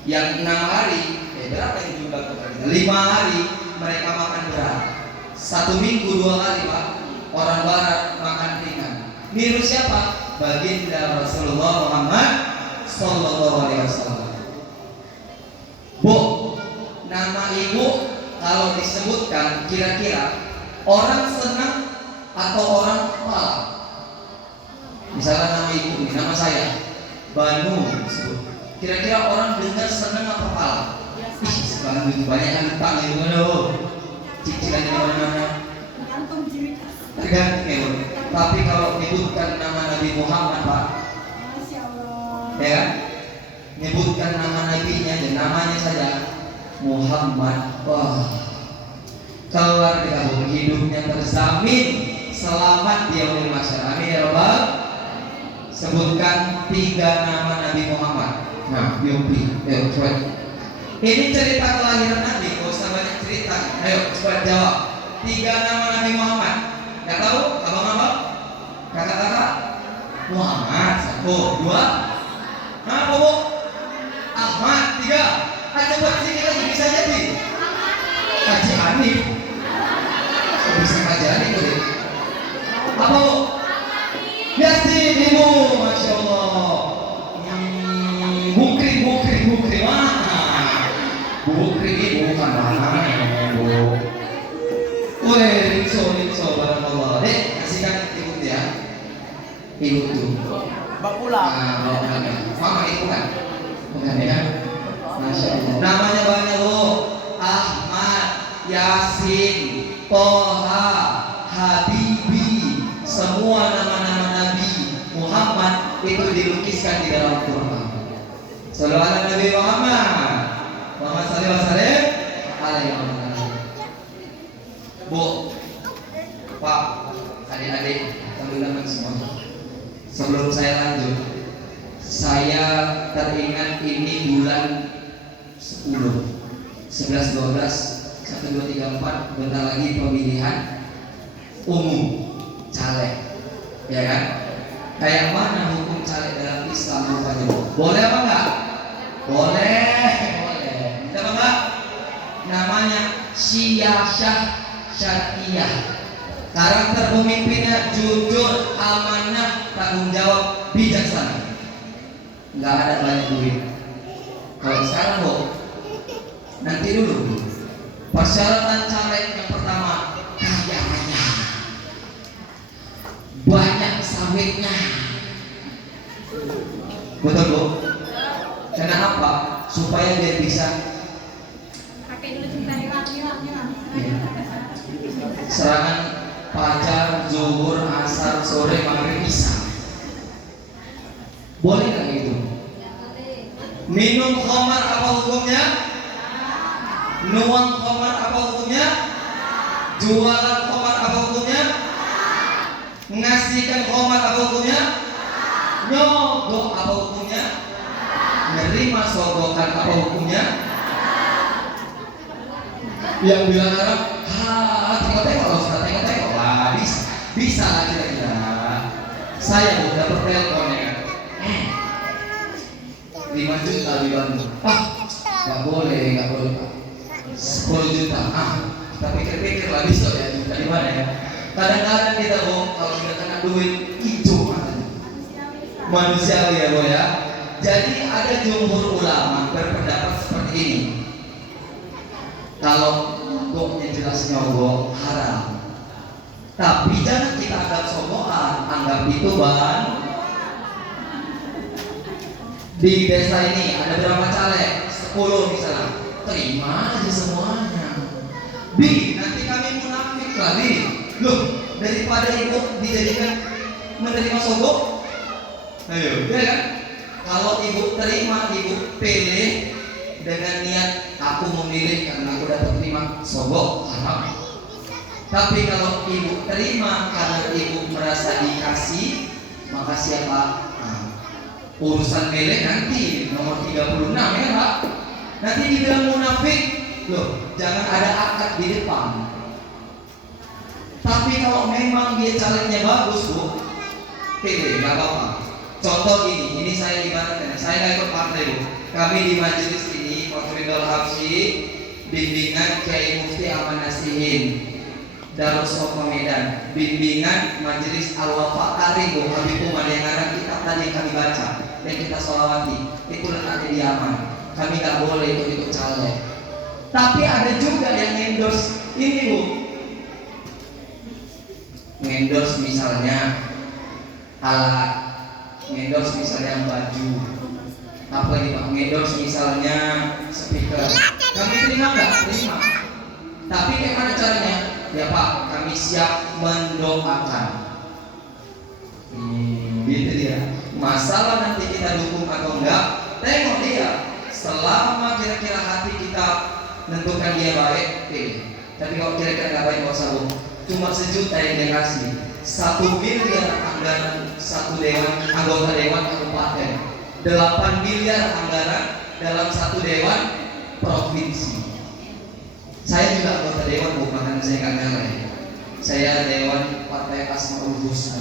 Yang 6 hari, berapa yang jumlah kali? 5 hari mereka makan berat. 1 minggu 2 kali Pak. Orang Barat makan ringan. Niru siapa? Baginda Rasulullah Muhammad Sallallahu Alaihi Wasallam. Bu, nama ibu kalau disebutkan kira-kira orang senang atau orang kepala? Misalnya nama ibu, nama saya Banu. Kira-kira orang dengar senang apa kepala? Ih, sekarang itu banyak yang lupa gitu kan loh. Cicilannya mana-mana. Tergantung ya. Tapi kalau menyebutkan nama Nabi Muhammad Pak, Masya Allah. ya kan? Menyebutkan nama nabinya dan namanya saja Muhammad. Wah, keluar di kampung hidupnya terjamin selamat di yaumil mahsyar. Amin ya rabbal. Sebutkan 3 nama Nabi Muhammad. Nah, Yopi, ayo coba. Ini cerita kelahiran Nabi, gak usah banyak cerita. Ayo coba jawab. 3 nama Nabi Muhammad. Gak tahu? Abang-abang? Kakak-kakak? Muhammad. 1, 2. Apa bu? Ahmad. 3. Aja buat sini lagi bisa jadi. Haji Hanif. Bisa Haji Hanif boleh. Apa bu? Yasin ibu, masya Allah. Bukri. Mana? Bukri ibu bukan mana bu? Woi, rinso, barakallah. Kasihkan ibu ya. Ibu tuh. Bak pulang. Mama ibu kan? Bukan ya? Masya Allah. Namanya banyak loh. Ahmad, Yasin, Toha, Habibi. Semua nama-nama Nabi Muhammad itu dilukiskan di dalam Quran. Sallallahu alaihi Nabi Muhammad. Muhammad sallallahu alaihi wasallam. Bu, Pak, adik-adik, teman-teman semua. Sebelum saya lanjut, Saya teringat ini bulan 10, 11, 12, 1, 2, 3, 4, bentar lagi pemilihan umum caleg, ya kan? Kayak mana hukum caleg dalam Islam rupanya? Boleh apa enggak? Boleh, boleh. Apa enggak? Namanya siyasah syariah. Karakter pemimpinnya jujur, amanah, tanggung jawab, bijaksana. Enggak ada banyak duit. Kalau sekarang kok nanti dulu. Persyaratan caleg yang pertama, kaya raya, banyak sawitnya. Betul bu? Kenapa? Supaya dia bisa Pakai dulu cinta hilang. serangan fajar, zuhur, asar, sore, maghrib, isya. Boleh nggak gitu? Minum khamar apa hukumnya? Nuang khamar apa hukumnya? Jualan khamar apa hukumnya? Ngasihkan khamar apa hukumnya? Nyogok apa hukumnya? Nerima sogokan apa hukumnya? Yang bilang Arab, tengok-tengok loh, tengok-tengok lah, bisa lah kira-kira. Saya bu dapat telepon ya kan, 5 juta di Bandung. Nggak boleh Pak. 10 juta. Kita pikir-pikir lah besok ya, juta di mana ya? Kadang-kadang kita kalau kita kena duit hijau matanya. Manusiawi ya bu ya. Jadi ada jumhur ulama berpendapat seperti ini. Kalau nyogoknya jelas nyogok haram, tapi jangan kita anggap sogokan, anggap itu bahan. Di desa ini ada berapa caleg? 10 misalnya, terima aja semuanya. Nanti kami munafik lagi. Loh, daripada ibu dijadikan menerima sogok, ayo, ya kan? Kalau ibu terima, ibu pilih dengan niat aku memilih karena aku dapat terima sogok, haram. Tapi kalau ibu terima karena ibu merasa dikasih, maka siapa? Urusan milih nanti nomor 36 ya Pak. Nanti dibilang munafik. Loh, jangan ada akad di depan. Tapi kalau memang dia calegnya bagus bu, pilih, gak apa-apa. Contoh ini saya ibaratkan, saya nggak ikut partai bu. Kami di majelis ini, Qadridul Habsyi, bimbingan Kiai Mufti Aman Nasihin, Darus Soko Medan, bimbingan Majelis Al-Wafa Aribu Habib Umar yang ada kitab tadi yang kami baca, yang kita sholawati, itu letaknya di Yaman. Kami nggak boleh ikut caleg. Tapi ada juga yang endorse ini bu, endorse misalnya alat, endorse misalnya baju, apa ini pak, endorse misalnya speaker. Kami terima nggak? Terima. Tapi bagaimana caranya? Ya Pak, kami siap mendoakan. Gitu dia. Masalah nanti kita dukung atau enggak, tengok dia. Selama kira-kira hati kita menentukan dia baik, pilih. Tapi kalau kira-kira nggak baik, nggak usah bu. Cuma 1 juta yang dia kasih, 1 miliar anggaran satu dewan, anggota dewan kabupaten, 8 miliar anggaran dalam satu dewan provinsi. Saya juga anggota dewan bu, makanya saya nggak ngalah. Saya dewan Partai Asmaul Husna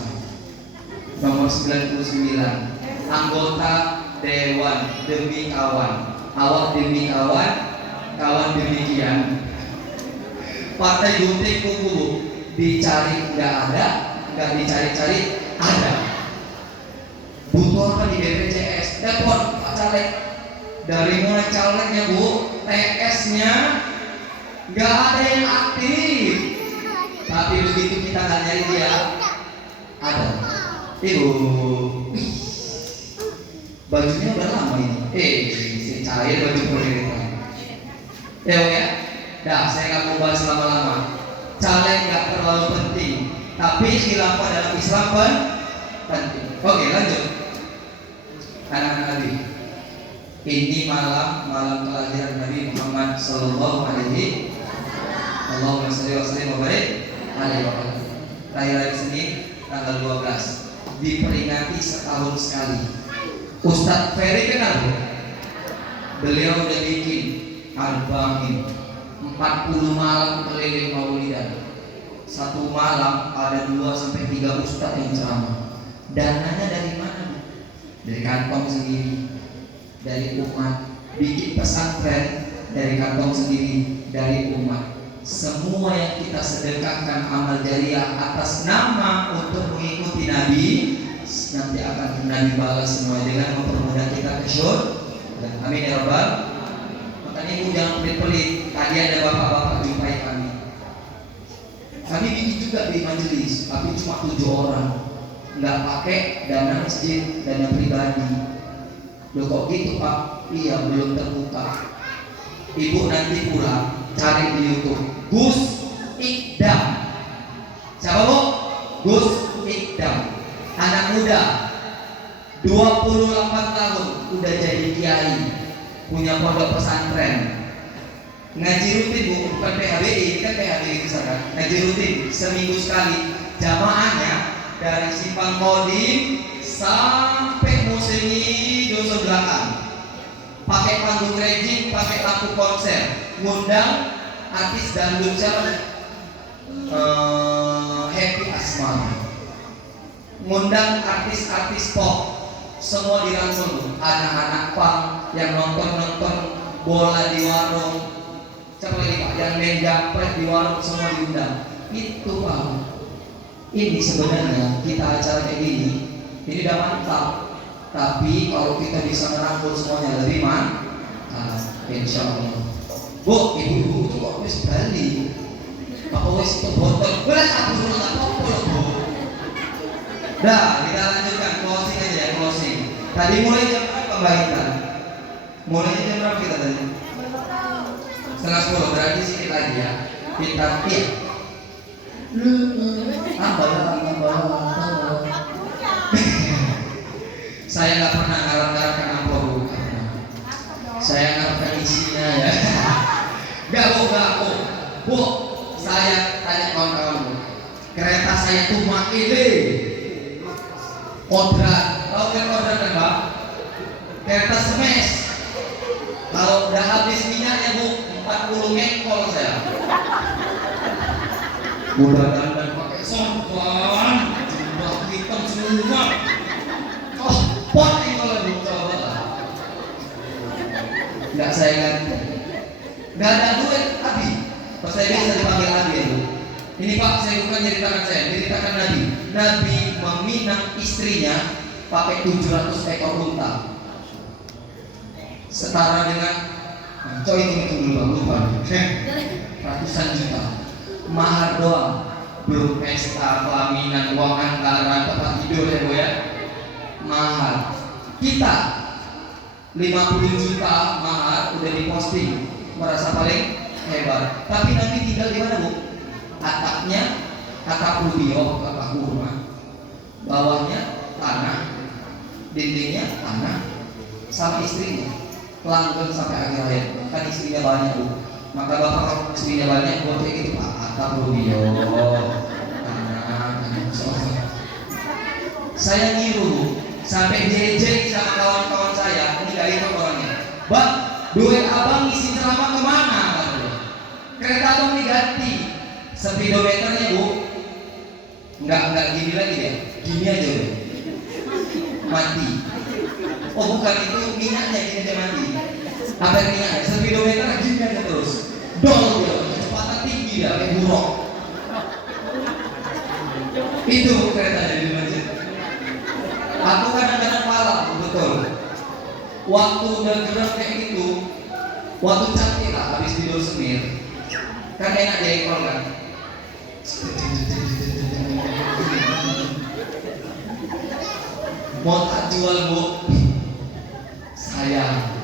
nomor 99, anggota dewan demi kawan, awak demi kawan, kawan demikian. Partai gunting kuku bu, dicari nggak ada, nggak dicari-cari ada. Butuh apa di BPJS? Telepon Pak Caleg. Dari mulai calegnya bu, TS-nya nggak ada yang aktif. Tapi begitu kita nggak nyari dia, ada. Ibu, bajunya udah lama ini. Si cair baju pemerintah. Ya. Dah, saya nggak mau bahas lama-lama. Caleg nggak terlalu penting, tapi khilafah dalam Islam penting. Oke, lanjut. Anak Nabi. Ini malam kelahiran Nabi Muhammad Sallallahu Alaihi Allahumma sholli wa sallim wa barik alaihi wa sallam. Lahir hari Senin tanggal 12, diperingati setahun sekali. Ustadz Ferry kenal Bu? Beliau udah bikin Al-Baqi 40 malam keliling Maulidan. Satu malam ada 2-3 ustadz yang ceramah. Dananya dari mana? Dari kantong sendiri, dari umat. Bikin pesantren dari kantong sendiri, dari umat. Semua yang kita sedekahkan amal jariah atas nama untuk mengikuti Nabi, nanti akan Nabi balas semua dengan mempermudah kita ke syurga. Amin ya Rabbal. Makanya ibu jangan pelit-pelit. Tadi ada bapak-bapak jumpai kami. Kami bikin juga di majelis, tapi cuma 7 orang. Nggak pakai dana masjid, dana pribadi. Loh kok gitu Pak? Iya, belum terbuka. Ibu nanti pulang cari di YouTube Gus Ikdam. Siapa Bu? Gus Ikdam. Anak muda 28 tahun udah jadi kiai, punya pondok pesantren. Ngaji rutin Bu, bukan PHBI, ini kan PHBI besar kan. Ngaji rutin seminggu sekali. Jamaahnya dari Simpang Kodim sampai Musengi Dusun Belakang. Pakai panggung rejim, pakai lampu konser, ngundang artis dangdut siapa? Happy Asma, ngundang artis-artis pop, semua dirangkul. Anak-anak pang yang nonton bola di warung, siapa lagi Pak? Yang main japret di warung, semua diundang. Itu Pak. Ini sebenarnya kita acara kayak gini, ini udah mantap. Tapi kalau kita bisa merangkul semuanya lebih mantap, insya Allah. Bu, ibu-ibu itu kok wis bali, apa wis itu botol, boleh aku dulu nggak apa-apa Bu. Dah, kita lanjutkan closing aja ya, closing. Tadi mulai jam berapa Mbak Intan? Mulainya jam berapa kita tadi? 9:30, berarti sedikit lagi ya. Kita tambah. Saya nggak pernah ngarang-ngarangkan ampor Bu. Saya ngarangkan isinya ya. Nggak Bu. Bu, saya tanya kawan-kawan Bu. Kereta saya tuh makile. Kodrat, tahu kan kodrat kan Pak? Kereta smash. Kalau udah habis minyaknya Bu, 40 ngekol saya. Udah dandan pakai sorban, jubah hitam semua. Oh, poting kalau Bu, coba lah. Nggak saya ganti. Nggak ada duit, Abi. Pas saya bisa dipanggil Abi ya Bu. Ini Pak, saya bukan ceritakan saya, ceritakan Nabi. Nabi meminang istrinya pakai 700 ekor unta. Setara dengan itu dulu Bang, lupa. Ratusan juta. Mahar doang. Belum pesta, pelaminan, uang anggaran, tempat tidur ya Bu ya. Mahar. Kita 50 juta mahar udah diposting, merasa paling hebat. Tapi Nabi tinggal di mana Bu? Atapnya atap rubio, atap kurma, bawahnya tanah, dindingnya tanah, sama istrinya langgeng sampai akhir hayat. Kan istrinya banyak Bu, maka bapak kalau istrinya banyak buat kayak gitu Pak, atap rubio, tanah. Saya ngiru Bu, sampai JJ sama kawan-kawan saya, ini gak ikut orangnya. Bang, duit abang isi ceramah kemana? Kereta abang diganti. Speedometernya Bu, nggak gini lagi ya, gini aja udah mati. Oh bukan, itu minyaknya gini aja mati. Apa yang minyaknya? Speedometer gini aja terus, dol ya, kecepatan tinggi ya, kayak buruk. Itu kereta di masjid. Aku kadang-kadang malam betul. Waktu udah gerak kayak gitu, waktu cantik lah, habis tidur semir, kan enak dia ekor kan. Mau tak jual Bu, sayang,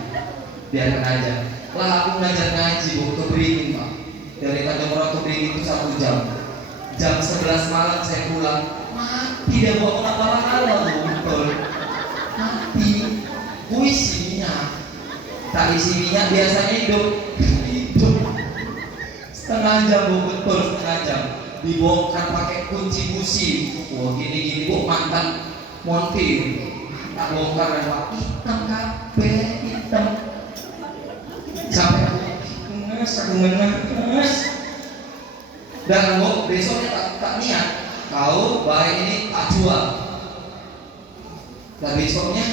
biarkan aja. Lah aku ngajar ngaji Bu, ke Beringin Pak. Dari Tanjung Merauke ke Beringin itu 1 jam. Jam 11 malam saya pulang, mati dia Bu, aku apa-apa Bu, betul. Mati, ku isi minyak. Tak isi minyak biasanya hidup. Setengah jam Bu, betul setengah jam. Dibongkar pakai kunci busi. Wah gini-gini Bu, mantan montir. tak bongkar dan wah hitam kape hitam sampai aku ngenes dan aku besoknya tak niat kau baik ini tak jual dan besoknya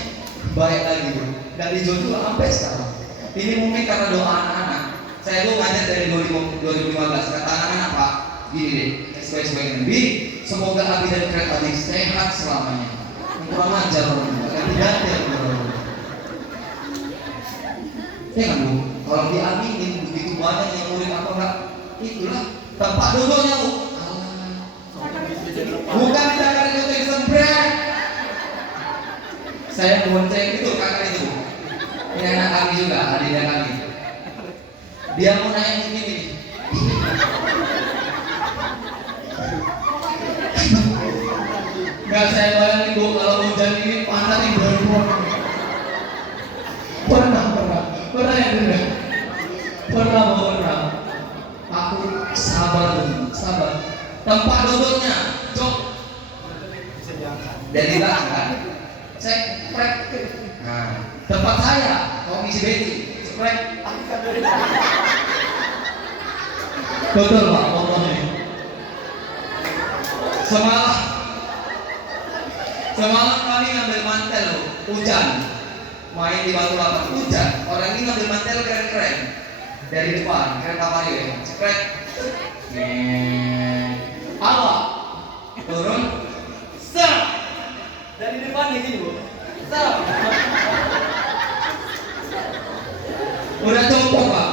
baik lagi bro dan dijual juga sampai sekarang. Ini mungkin karena doa anak-anak. Saya tuh ngajar dari 2015 kata anak-anak Pak gini deh sesuai Nabi semoga Abi dan Kret adik sehat selamanya. Kurang ajar orang akan tidak ada bro. Ya kan bu, kalau diaminin begitu banyak yang murid apa enggak itulah tempat duduknya bu. Bukan cara itu yang sempret. Saya bonceng itu kakak itu. Ini anak kami juga, adiknya kami. Dia mau naik begini. Gak saya bayangin bu kalau hujan ini pantat yang berbuat. Pernah ya bener. Pernah. Aku sabar. Tempat duduknya, jok. Dari belakang kan, saya prek. Nah, tempat saya, komisi Betty, prek. Betul Pak, pokoknya. Semalam kami ngambil mantel loh, hujan. Main di Batu Lapak hujan. Orang ini ngambil mantel keren-keren dari depan, kereta Mario ya, prek. Awak turun stop dari depan nih gini bu stop udah copot Pak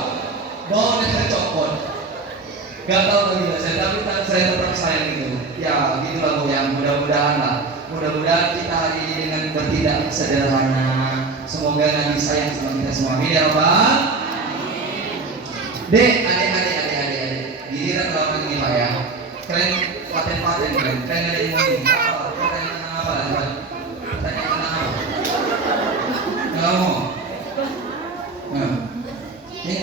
bawahnya saya copot gak tahu lagi saya tapi saya tetap sayang itu ya gitulah bu yang mudah-mudahan kita hari ini dengan bertindak sederhana semoga Nabi sayang sama kita semua amin ya Rabbal Dek adik giliran lawan ini Pak ya kalian paten kalian ada yang mau ini apa tanya tentang apa nggak mau ini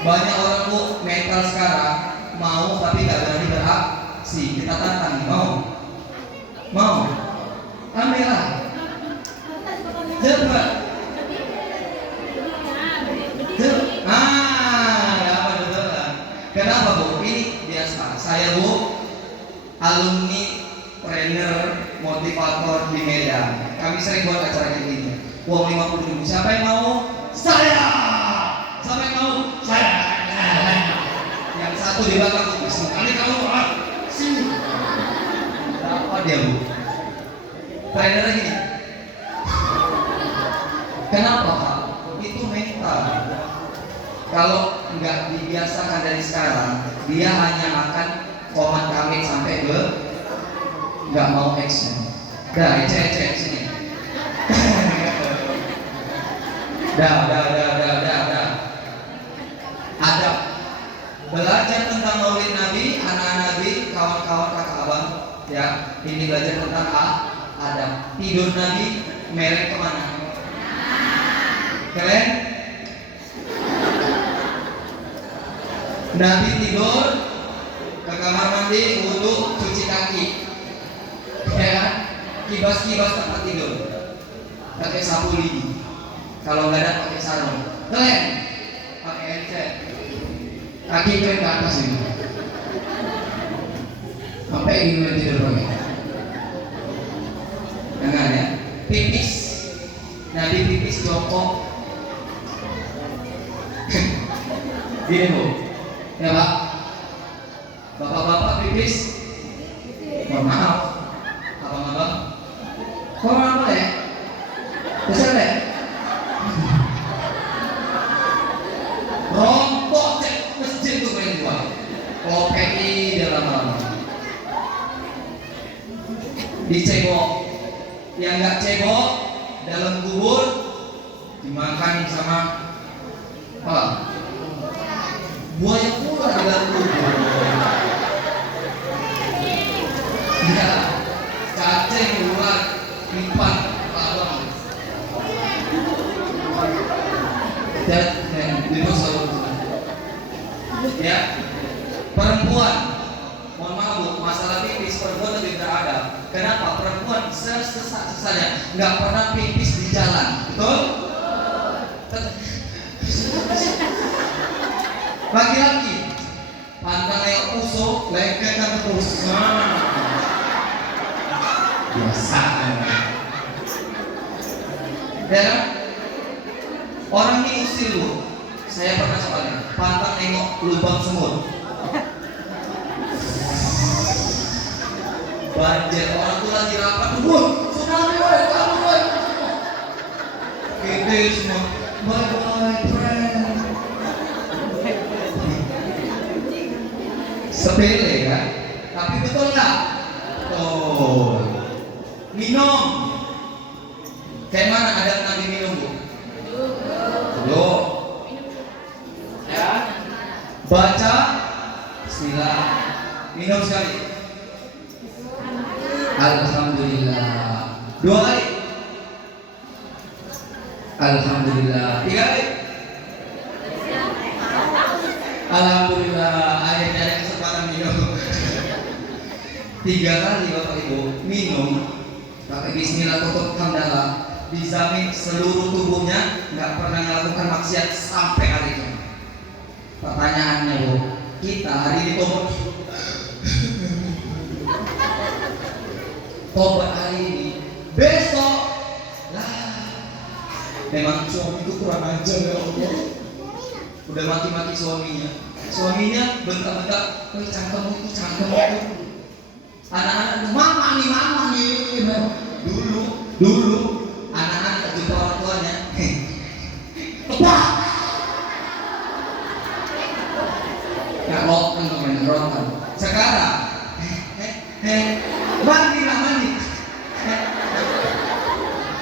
banyak orang bu mental sekarang mau tapi nggak berani beraksi kita tantang mau ambil lah coba kenapa bu? Ini biasa. Saya bu alumni trainer motivator di Medan. Kami sering buat acara kayak gini. Uang 50.000. Siapa yang mau? Saya. Siapa yang mau? Saya. Yang satu di belakang tuh. Sekali kamu sini. Apa dia bu? Trainer gini. Kenapa Pak? Itu mental. Kalau nggak dibiasakan dari sekarang, dia hanya akan komat kamit sampai ke nggak mau action. Dah, cek sini. Dah. Ada belajar tentang Maulid Nabi, anak-anak Nabi, kawan-kawan kakak abang, ya. Ini belajar tentang Adam. Tidur Nabi, merek kemana? Keren? Nabi tidur ke kamar mandi, wudhu, cuci kaki, ya kan? Kibas tempat tidur, pakai sapu lidi. Kalau nggak ada pakai sarung, keren, pakai headset, kaki keren ke atas ini, sampai ini tidur pakai. Dengar ya, pipis, Nabi pipis jongkok, gini bu. Ya Pak, bapak-bapak pipis, mohon maaf, abang-abang, kok apa ya? Besar deh, rompok cek masjid tuh pengen jual, OPI dalam lama, dicebok, yang nggak cebok dalam kubur dimakan sama apa? Buaya pula di dalam kubur. Ya, cacing, ular, lipat, abang. Dan dinosaurus. Ya, perempuan, mohon maaf bu, masalah pipis perempuan lebih beradab. Kenapa? Perempuan sesak-sesaknya nggak pernah pipis di jalan, betul? Laki-laki pantang yang usuk, lengket kan terus. Biasa. Ya kan? Orang ini usir lu. Saya pernah soalnya pantang nengok lubang semut. Banjir, orang tuh lagi rapat, wah, tsunami, woi, kamu, woi. Gede semua, bye bye friend. Sepele kan, tapi betul nggak? Oh, minum. Kayak mana ada nabi minum bu? Belum. Ya. Baca, Bismillah. Minum sekali. Alhamdulillah. 2 kali. Alhamdulillah. 3 kali. Alhamdulillah. Akhirnya ada kesempatan minum. 3 kali Bapak Ibu minum. Pakai Bismillah, tutup hamdalah. Dijamin seluruh tubuhnya nggak pernah melakukan maksiat sampai hari ini. Pertanyaannya bu, kita hari ini tobat hari ini, besok lah memang suami itu kurang ajar ya Allah. Udah maki-maki suaminya bentak-bentak, cangkem itu. Anak-anak mama nih dulu anak-anak jumpa orang tuanya kepak nggak rotan. Sekarang mandi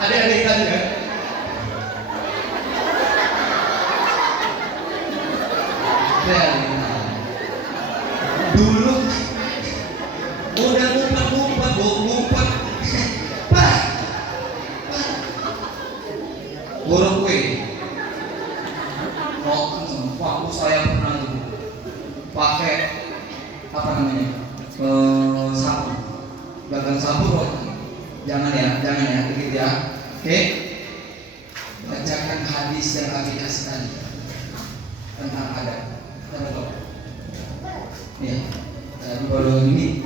adik-adik tadi kan dulu udah ngumpet burung kue waktu saya pernah tuh pakai apa namanya sapu, gagang sapu kok. Jangan ya begitu ya. Oke, bacakan hadis yang kami kasih tadi tentang adat. Ya, tadi baru ini.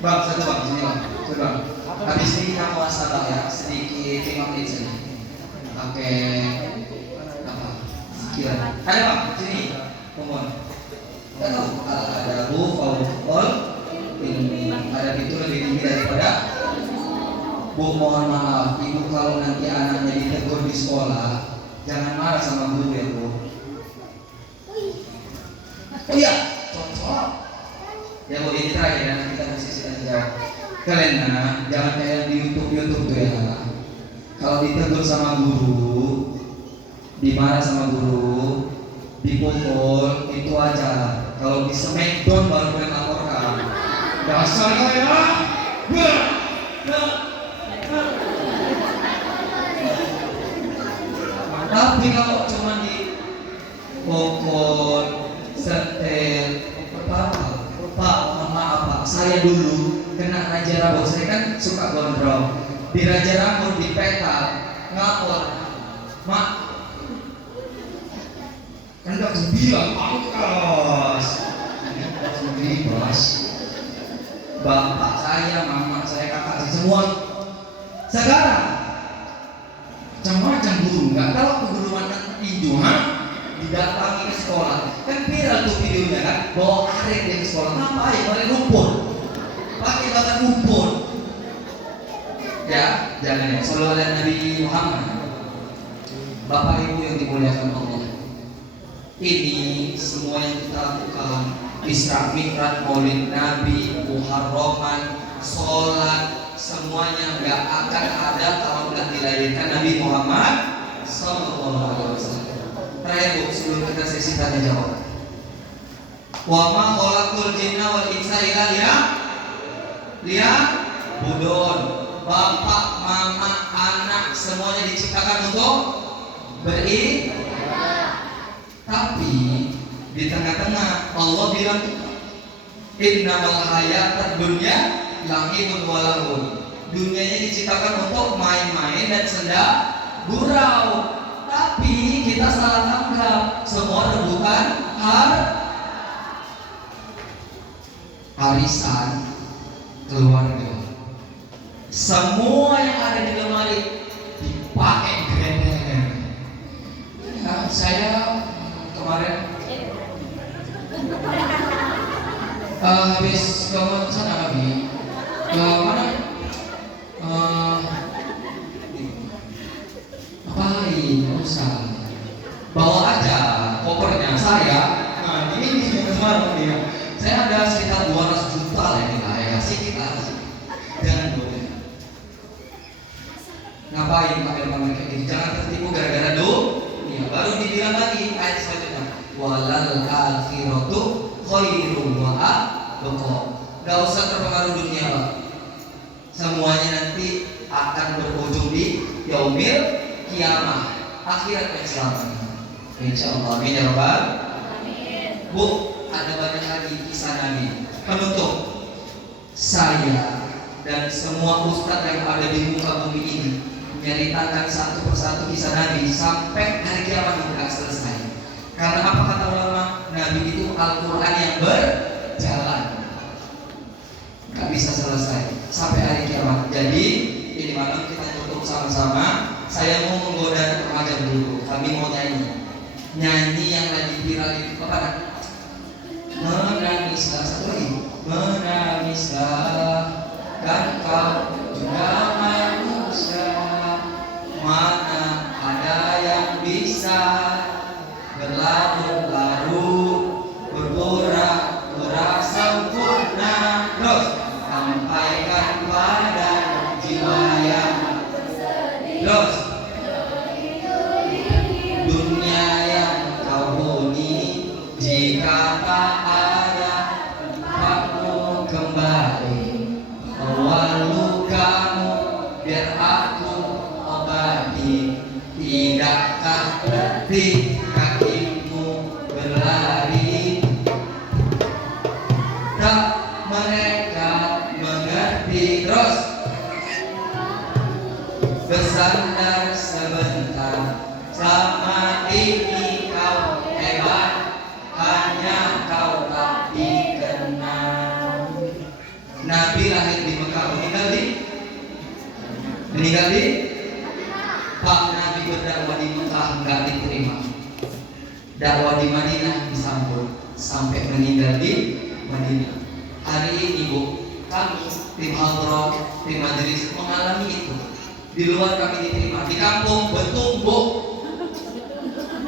Bang, satu bang, sini bang, coba. Habis ini kita muasabah ya, sedikit 5 menit saja. Pakai apa? Kira. Ada bang, sini, mohon. Kita tahu ada faul ini ada itu lebih tinggi daripada. Bu, mohon maaf, ibu kalau nanti anaknya ditegur di sekolah, jangan marah sama guru ya bu. Oh iya, cocok. Ya bu, ini terakhir ya, nanti kita posisi aja. Kalian jangan kayak di YouTube tuh ya. Kalau ditegur sama guru, dimarah sama guru, dipukul, itu aja. Kalau di smackdown baru boleh laporkan. Dasar ya. Tapi kalau cuma di pukul, setel, apa? Pak, mohon maaf Pak, saya dulu kena raja rambut, saya kan suka gondrong. Di raja rambut, di petal, ngapor, mak, kan gak bilang pangkas, bos. Bapak saya, mama saya, kakak saya semua. Sekarang macam-macam guru, nggak tahu keguruan tinju, didatangi ke sekolah. Kan viral tuh videonya kan, bawa karet di sekolah. Ngapain? Pakai rumput, pakai bahan rumput. Ya, jangan ya. Sallallahu alaihi Nabi Muhammad. Bapak Ibu yang dimuliakan Allah. Ini semua yang kita lakukan, Isra Mi'raj, Maulid Nabi, Muharraman, sholat, semuanya nggak akan ada kalau nggak dilahirkan Nabi Muhammad Sallallahu Alaihi Wasallam. Terakhir bu, sebelum kita sesi tanya jawab. Wa ma khalaqul jinna wal insa illa liya'budun. Bapak, mama, anak semuanya diciptakan untuk beribadah. Tapi Di tengah-tengah Allah bilang innamal hayatad dunya la'ibun wa lahun. Dunianya diciptakan untuk main-main dan senda gurau. Tapi kita salah tangkap, semua rebutan arisan keluarga. Semua yang ada di lemari dipakai greneng. Ya, saya kemarin habis ke sana lagi. Ke mana? Ngapain? Usah. Bawa aja kopernya saya. Nah, ini kemarin dia. Saya ada sekitar 200 juta lah ini lah ya. Sekitar. Jangan boleh. Ngapain pakai lemari kayak gini? Jangan tertipu gara-gara dunia. Baru dibilang lagi ayat selanjutnya. Walal akhiratu khairum wa abqa. Gak usah terpengaruh dunia lah. Semuanya nanti akan berujung di yaumil kiamah, akhirat yang selamat. Insyaallah. Amin ya rabbal alamin. Bu, ada banyak lagi kisah Nabi. Penutup, saya dan semua ustadz yang ada di muka bumi ini menceritakan satu persatu kisah Nabi sampai hari kiamat tidak selesai. Karena apa kata ulama? Nabi itu Al-Quran yang berjalan, nggak bisa selesai sampai hari kiamat. Jadi ini malam kita tutup sama-sama. Saya mau menggoda remaja dulu. Kami mau nyanyi yang lagi viral itu apa? Menangislah, satu lagi. Menangislah, kan kau juga manusia. Mana ada yang bisa berlarut-larut, berpura-pura sempurna. Terus sampaikan pada jiwa yang terus dunia yang kau huni, jika tak ada tempatmu kembali, bawa lukamu biar aku obati. Tidakkah letih kakimu berlari, tak mereka mengerti. Terus bersandar sebentar, selama ini kau hebat, hanya kau tak dikenal. Nabi lahir di Mekah, meninggal di Pak. Nabi berdakwah di Mekah nggak diterima, dakwah di Madinah disambut sampai meninggal di Madinah. Hari ini Bu, kami tim Hadroh, tim majelis mengalami itu. Di luar kami diterima, di kampung bertumbuk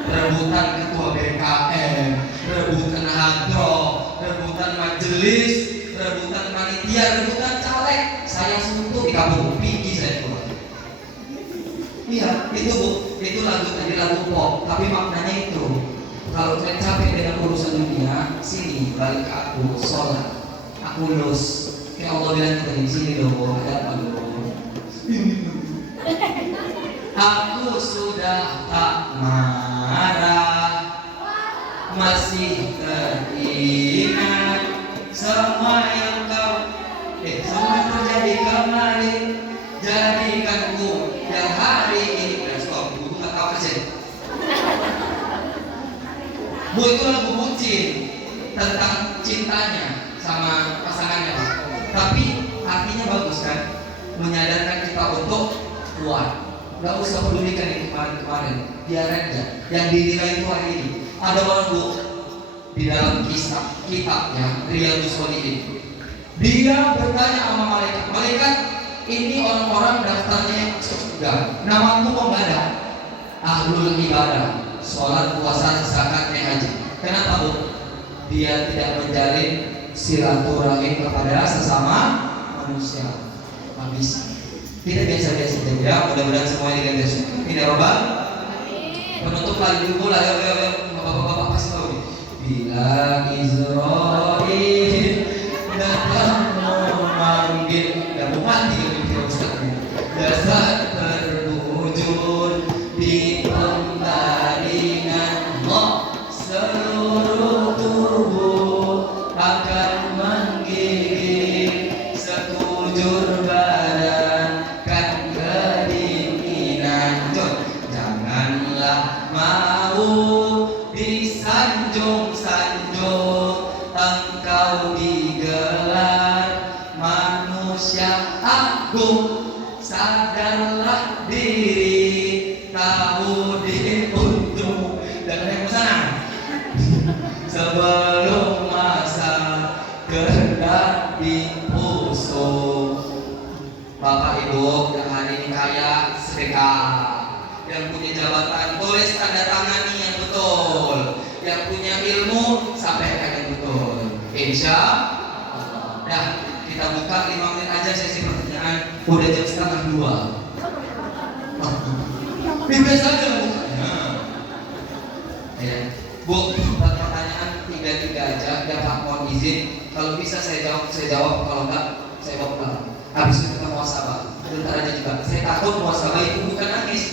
rebutan ketua BKM, rebutan hadroh, rebutan majelis, rebutan panitia, rebutan caleg. Saya suntuk di kampung, pergi saya keluar. Iya, itu Bu, itu lagu tadi lagu pop, tapi maknanya itu. Kalau kalian capek dengan urusan dunia, sini balik ke aku, sholat, aku lulus. Kayak Allah bilang kita di sini dong, ada apa dong? Aku sudah tak marah, masih teringat semua yang semua terjadi kemarin. Jadikanku yang hari ini. Udah stop, Bu nggak tahu aja. Bu, itu lagu bucin tentang cintanya sama pasangannya, tapi artinya bagus kan, menyadarkan kita untuk kuat. Gak usah pedulikan yang kemarin-kemarin, biar aja yang dinilai itu hari ini. Ada orang Bu di dalam kisah kitab ya Riyadhus Shalihin, dia bertanya sama malaikat, malaikat ini orang-orang daftarnya yang masuk surga, namaku kok nggak ada? Ahlul ibadah, sholat, puasa, zakat, haji. Kenapa Bu? Dia tidak menjalin silaturahim kepada sesama manusia. Habis kita biasa-biasa saja ya, mudah-mudahan semuanya diganti syukur. Ini robbal. Penutup lagi dulu lah, ya, bapak-bapak pasti tahu nih. Bila Israel datang memanggil, dan mau mati kalau kita ustaznya. Dasar terwujud di pembaringan Allah seluruh tahu diuntung jangan yang kesana sebelum masa kehendak diusung. Bapak Ibu yang hari ini kaya sedekah, yang punya jabatan tulis tanda tangani yang betul, yang punya ilmu sampaikan yang betul. Insya Allah. Dah kita buka 5 menit aja sesi pertanyaan. Udah jam 1:30. Biasa aja bukanya. Ya. Bu, pertanyaan 3 aja. Ya Pak, mohon izin. Kalau bisa saya jawab. Kalau enggak, saya bawa. Habis itu kita muhasabah. Bentar aja juga. Saya takut muhasabah itu bukan nangis.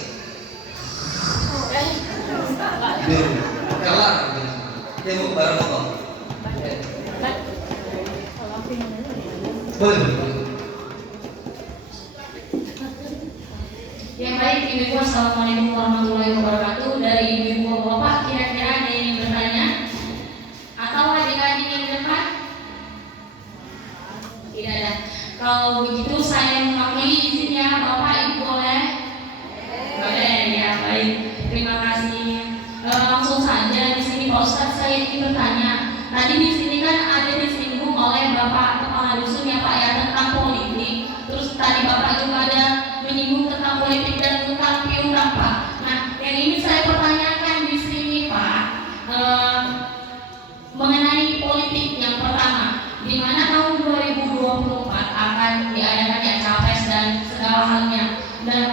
Kelar. Ya Bu, bareng Allah. Boleh. Yang baik, Ibu-Ibu, Assalamualaikum warahmatullahi wabarakatuh. Dari Ibu-Ibu Bapak, kira-kira ada yang bertanya? Atau adik-adik yang depan? Tidak ada. Kalau begitu saya mewakili izin ya Bapak Ibu, boleh? Boleh ya, baik. Terima kasih. Langsung saja di sini Pak Ustadz, saya ingin bertanya. Tadi di sini kan ada disinggung oleh Bapak Kepala Dusun ya Pak ya tentang politik. Terus tadi Bapak juga ada menyinggung tentang politik dan tentang piutang Pak. Nah, yang ini saya pertanyakan di sini Pak, mengenai politik yang pertama, di mana tahun 2024 akan diadakan ya capres dan segala halnya. Dan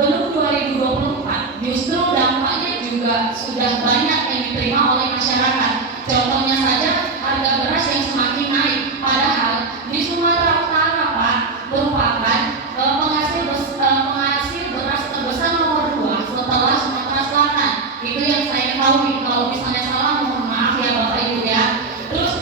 belum 2024, justru dampaknya juga sudah banyak yang diterima oleh masyarakat. Contohnya saja harga beras yang semakin naik, padahal di Sumatera Utara Pak merupakan penghasil beras terbesar nomor 2 setelah Sumatera Selatan. Itu yang saya tahu. Kalau misalnya salah mohon maaf ya Bapak Ibu ya. Terus